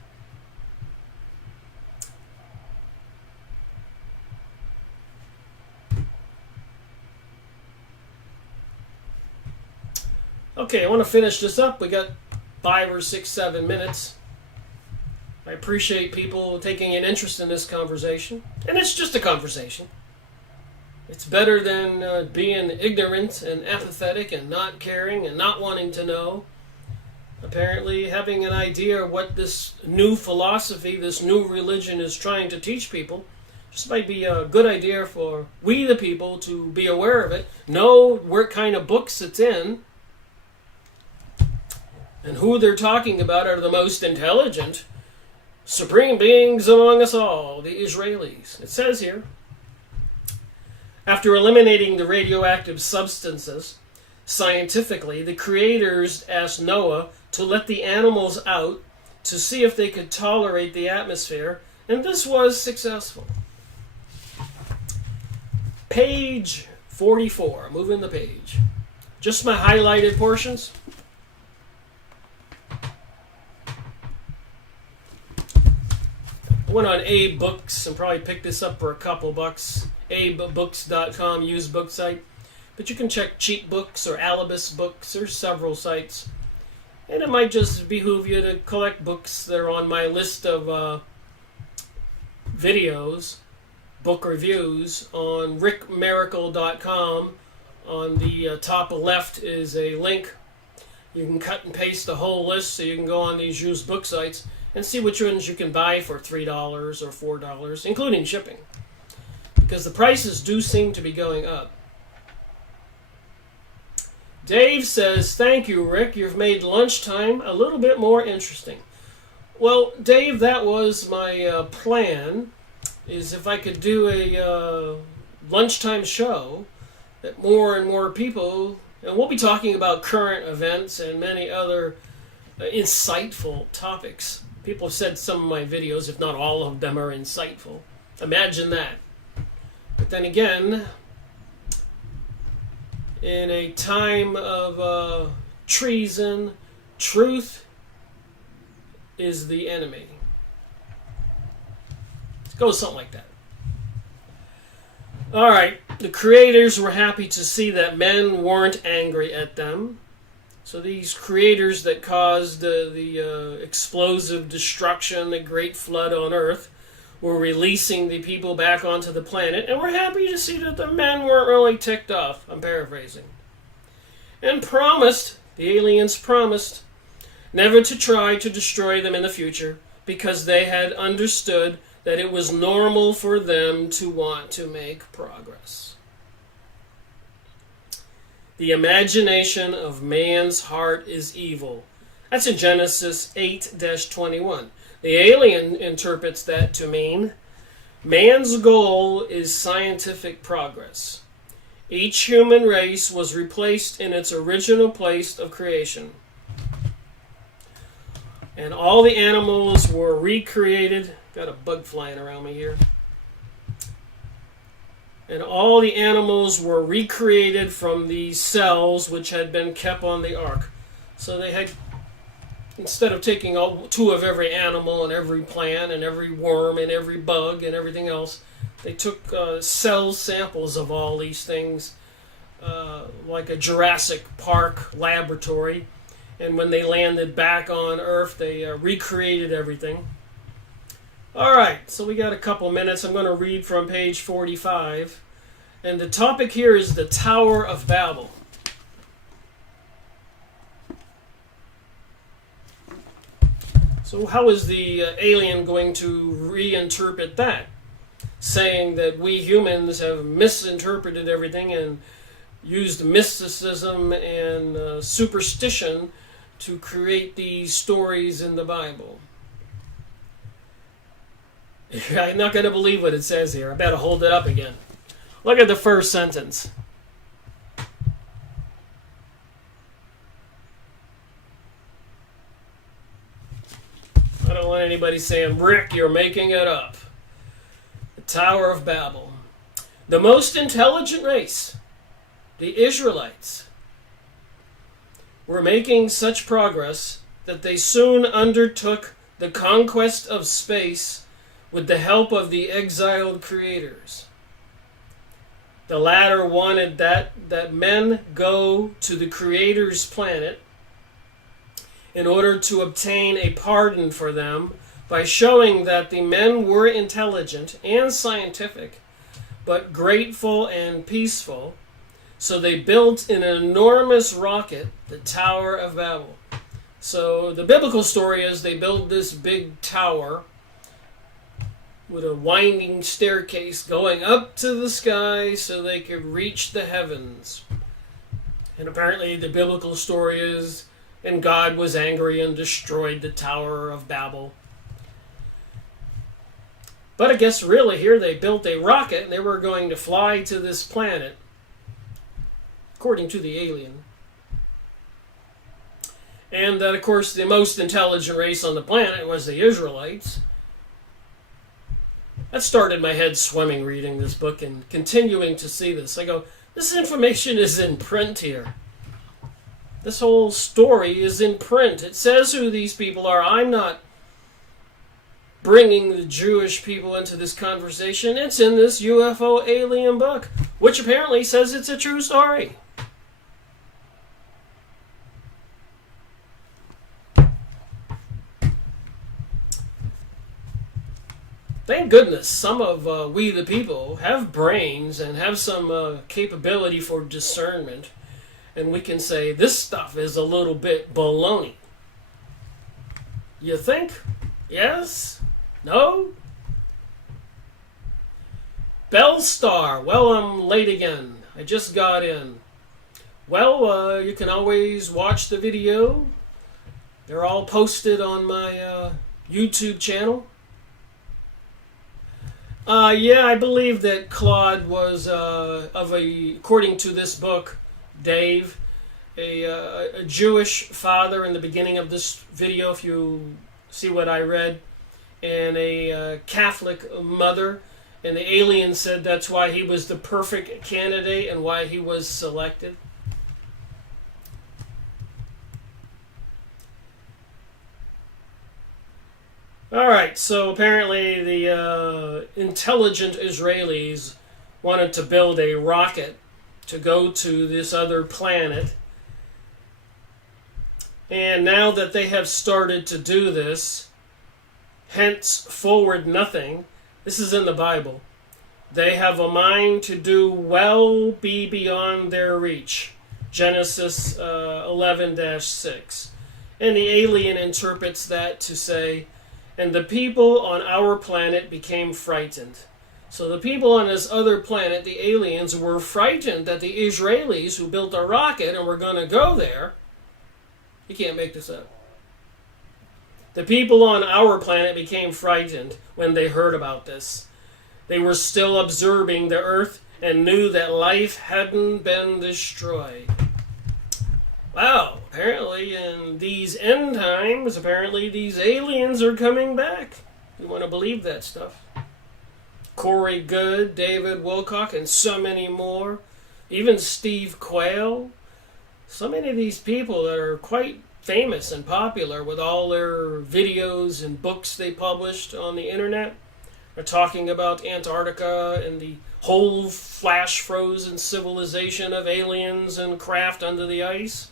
Okay, I want to finish this up. We got 5 or 6, 7 minutes. I appreciate people taking an interest in this conversation. And it's just a conversation. It's better than being ignorant and apathetic and not caring and not wanting to know. Apparently having an idea of what this new philosophy, this new religion is trying to teach people just might be a good idea for we the people to be aware of it, know what kind of books it's in, and who they're talking about are the most intelligent supreme beings among us all, the Israelis. It says here, after eliminating the radioactive substances, scientifically, the creators asked Noah to let the animals out to see if they could tolerate the atmosphere, and this was successful. Page 44, moving the page. Just my highlighted portions. I went on Abe Books and probably picked this up for a couple bucks. AbeBooks.com, used book site. But you can check Cheap Books or Alibis Books. There's several sites. And it might just behoove you to collect books that are on my list of videos, book reviews, on rickmiracle.com. On the top left is a link. You can cut and paste the whole list so you can go on these used book sites and see which ones you can buy for $3 or $4, including shipping. because the prices do seem to be going up. Dave says, thank you, Rick. You've made lunchtime a little bit more interesting. Well, Dave, that was my plan, is if I could do a lunchtime show, that more and more people, and we'll be talking about current events and many other insightful topics. People have said some of my videos, if not all of them, are insightful. Imagine that. But then again, in a time of treason, truth is the enemy. It goes something like that. All right, the creators were happy to see that men weren't angry at them. So these creators that caused the explosive destruction, the great flood on earth, were releasing the people back onto the planet, and we're happy to see that the men weren't really ticked off. I'm paraphrasing. And promised, the aliens promised, never to try to destroy them in the future, because they had understood that it was normal for them to want to make progress. The imagination of man's heart is evil. That's in Genesis 8-21. The alien interprets that to mean man's goal is scientific progress. Each human race was replaced in its original place of creation. And all the animals were recreated. Got a bug flying around me here. And all the animals were recreated from these cells which had been kept on the ark. So they had, instead of taking two of every animal and every plant and every worm and every bug and everything else, they took cell samples of all these things, like a Jurassic Park laboratory. And when they landed back on Earth, they recreated everything. All right, so we got a couple minutes. I'm going to read from page 45. And the topic here is the Tower of Babel. So how is the alien going to reinterpret that? Saying that we humans have misinterpreted everything and used mysticism and superstition to create these stories in the Bible. I'm not going to believe what it says here. I better hold it up again. Look at the first sentence. I don't want anybody saying, Rick, you're making it up. The Tower of Babel. The most intelligent race, the Israelites, were making such progress that they soon undertook the conquest of space with the help of the exiled creators. The latter wanted that men go to the Creator's planet in order to obtain a pardon for them by showing that the men were intelligent and scientific, but grateful and peaceful. So they built an enormous rocket, the Tower of Babel. So the biblical story is they built this big tower with a winding staircase going up to the sky so they could reach the heavens. And apparently the biblical story is, and God was angry and destroyed the Tower of Babel. But I guess really here they built a rocket and they were going to fly to this planet, according to the alien. And that, of course, the most intelligent race on the planet was the Israelites. That started my head swimming reading this book and continuing to see this. I go, this information is in print here. This whole story is in print. It says who these people are. I'm not bringing the Jewish people into this conversation. It's in this UFO alien book, which apparently says it's a true story. Thank goodness some of we the people have brains and have some capability for discernment, and we can say this stuff is a little bit baloney. You think? Yes? No? Bellstar. Well, I'm late again. I just got in. Well, you can always watch the video. They're all posted on my YouTube channel. Yeah, I believe that Claude was according to this book, Dave, a Jewish father in the beginning of this video, if you see what I read, and a Catholic mother. And the alien said that's why he was the perfect candidate and why he was selected. Alright, so apparently the intelligent Israelis wanted to build a rocket to go to this other planet. And now that they have started to do this, henceforward nothing. This is in the Bible. They have a mind to do well be beyond their reach. Genesis 11-6. And the alien interprets that to say, and the people on our planet became frightened. So the people on this other planet, the aliens, were frightened that the Israelis who built a rocket and were going to go there, you can't make this up. The people on our planet became frightened when they heard about this. They were still observing the Earth and knew that life hadn't been destroyed. Wow, apparently in these end times, apparently these aliens are coming back. You want to believe that stuff. Corey Good, David Wilcock, and so many more. Even Steve Quayle. So many of these people that are quite famous and popular with all their videos and books they published on the internet are talking about Antarctica and the whole flash frozen civilization of aliens and craft under the ice.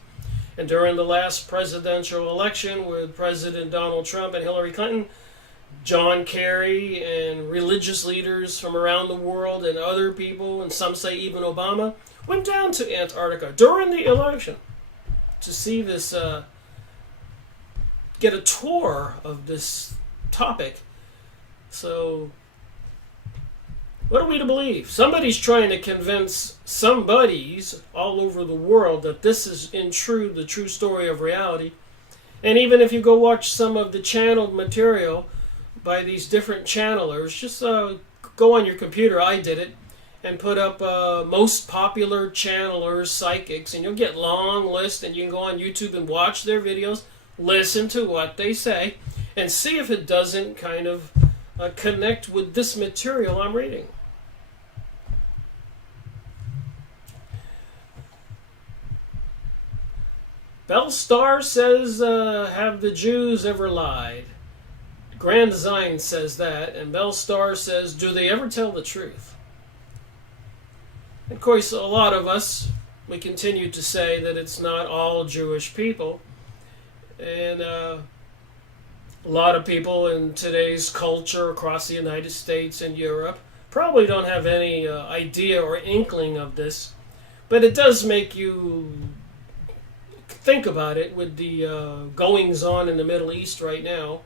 And during the last presidential election with President Donald Trump and Hillary Clinton, John Kerry and religious leaders from around the world and other people, and some say even Obama, went down to Antarctica during the election to see this, get a tour of this topic. So, what are we to believe? Somebody's trying to convince somebodies all over the world that this is the true story of reality. And even if you go watch some of the channeled material by these different channelers, just go on your computer, I did it, and put up most popular channelers, psychics, and you'll get long lists, and you can go on YouTube and watch their videos, listen to what they say, and see if it doesn't kind of connect with this material I'm reading. Bellstar says, have the Jews ever lied? Grand Design says that, and Bellstar says, do they ever tell the truth? Of course, a lot of us, we continue to say that it's not all Jewish people. And a lot of people in today's culture across the United States and Europe probably don't have any idea or inkling of this. But it does make you think about it with the goings-on in the Middle East right now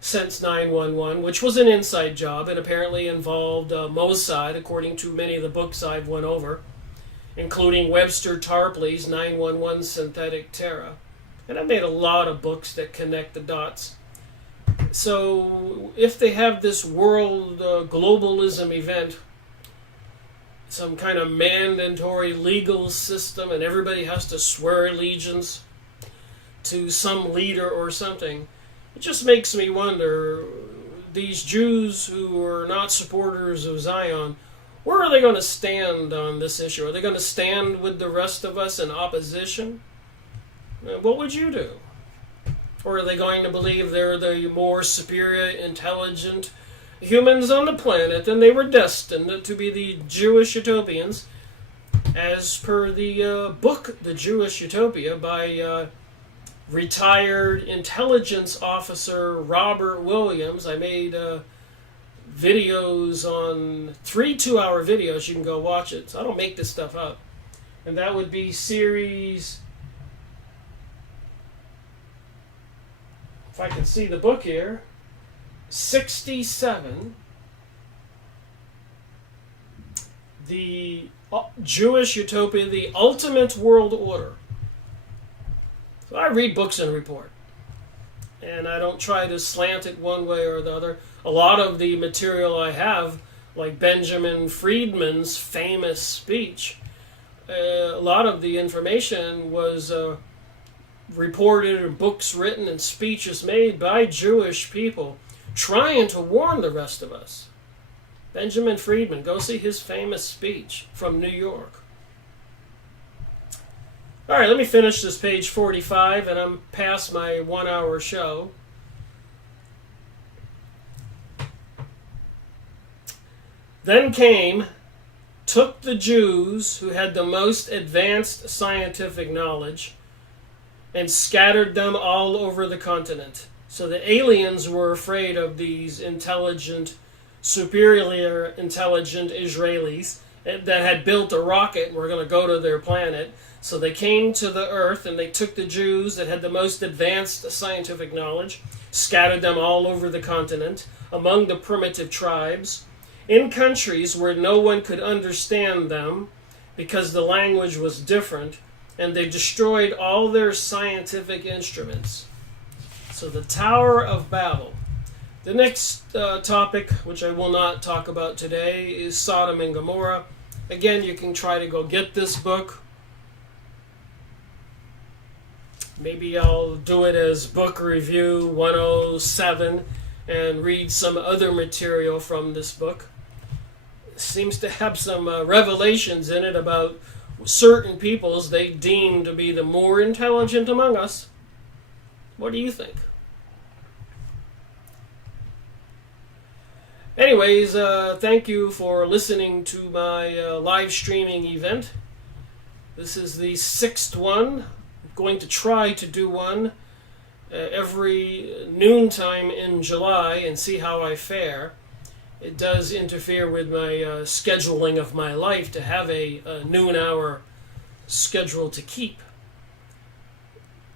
since 9/11, which was an inside job and apparently involved Mossad, according to many of the books I've went over, including Webster Tarpley's 9/11 Synthetic Terror. And I've made a lot of books that connect the dots. So if they have this world globalism event, some kind of mandatory legal system, and everybody has to swear allegiance to some leader or something, it just makes me wonder, these Jews who are not supporters of Zion, where are they going to stand on this issue? Are they going to stand with the rest of us in opposition? What would you do? Or are they going to believe they're the more superior, intelligent humans on the planet and they were destined to be the Jewish utopians, as per the book The Jewish Utopia by retired intelligence officer Robert Williams? I made videos on 3 2-hour videos. You can go watch it. So I don't make this stuff up. And that would be series, if I can see the book here, 67. the Jewish utopia, the ultimate world order. So I read books and report, and I don't try to slant it one way or the other. A lot of the material I have, like Benjamin Friedman's famous speech, a lot of the information was reported in books written and speeches made by Jewish people trying to warn the rest of us. Benjamin Friedman, go see his famous speech from New York. All right, let me finish this page 45, and I'm past my 1 hour show. Then came, took the Jews who had the most advanced scientific knowledge and scattered them all over the continent. So the aliens were afraid of these intelligent, superiorly intelligent Israelis that had built a rocket and were going to go to their planet. So they came to the earth and they took the Jews that had the most advanced scientific knowledge, scattered them all over the continent, among the primitive tribes, in countries where no one could understand them because the language was different, and they destroyed all their scientific instruments. So the Tower of Babel. The next topic, which I will not talk about today, is Sodom and Gomorrah. Again, you can try to go get this book. Maybe I'll do it as book review 107 and read some other material from this book. It seems to have some revelations in it about certain peoples they deem to be the more intelligent among us. What do you think? Anyways, thank you for listening to my live streaming event. This is the 6th one. I'm going to try to do one every noontime in July and see how I fare. It does interfere with my scheduling of my life to have a noon hour schedule to keep.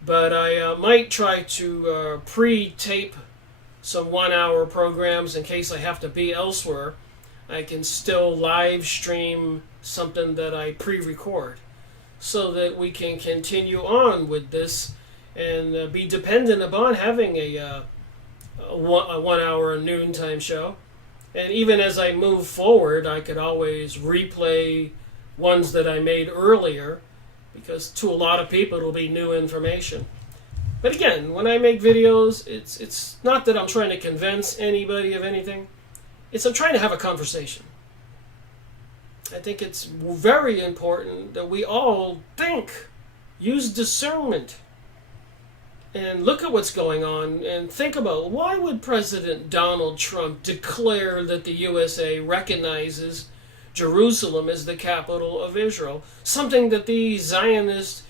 But I might try to pre-tape some 1 hour programs in case I have to be elsewhere. I can still live stream something that I pre-record so that we can continue on with this and be dependent upon having a 1 hour noontime show. And even as I move forward, I could always replay ones that I made earlier, because to a lot of people it'll be new information. But again, when I make videos, it's not that I'm trying to convince anybody of anything. I'm trying to have a conversation. I think it's very important that we all think, use discernment, and look at what's going on and think about, why would President Donald Trump declare that the USA recognizes Jerusalem as the capital of Israel? Something that the Zionist,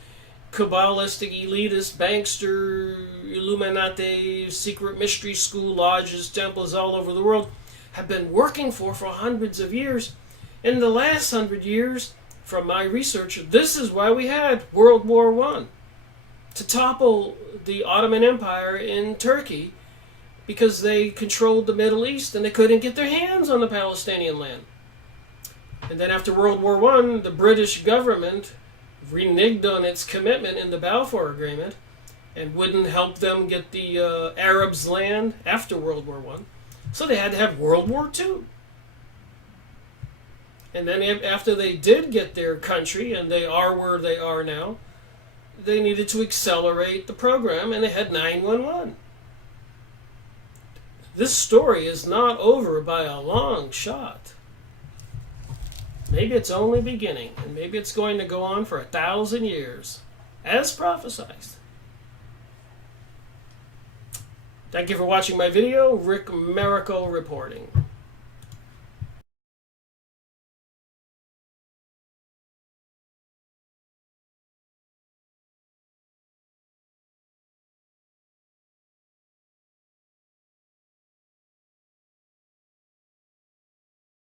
Kabbalistic, elitist, bankster, Illuminati, secret mystery school, lodges, temples all over the world have been working for hundreds of years. In the last 100 years, from my research, this is why we had World War I. To topple the Ottoman Empire in Turkey, because they controlled the Middle East and they couldn't get their hands on the Palestinian land. And then after World War I, the British government reneged on its commitment in the Balfour Agreement and wouldn't help them get the Arabs' land after World War I. So they had to have World War II. And then after they did get their country, and they are where they are now, they needed to accelerate the program, and they had 9/11. This story is not over by a long shot. Maybe it's only beginning, and maybe it's going to go on for 1,000 years, as prophesied. Thank you for watching my video. Rick Miracle reporting.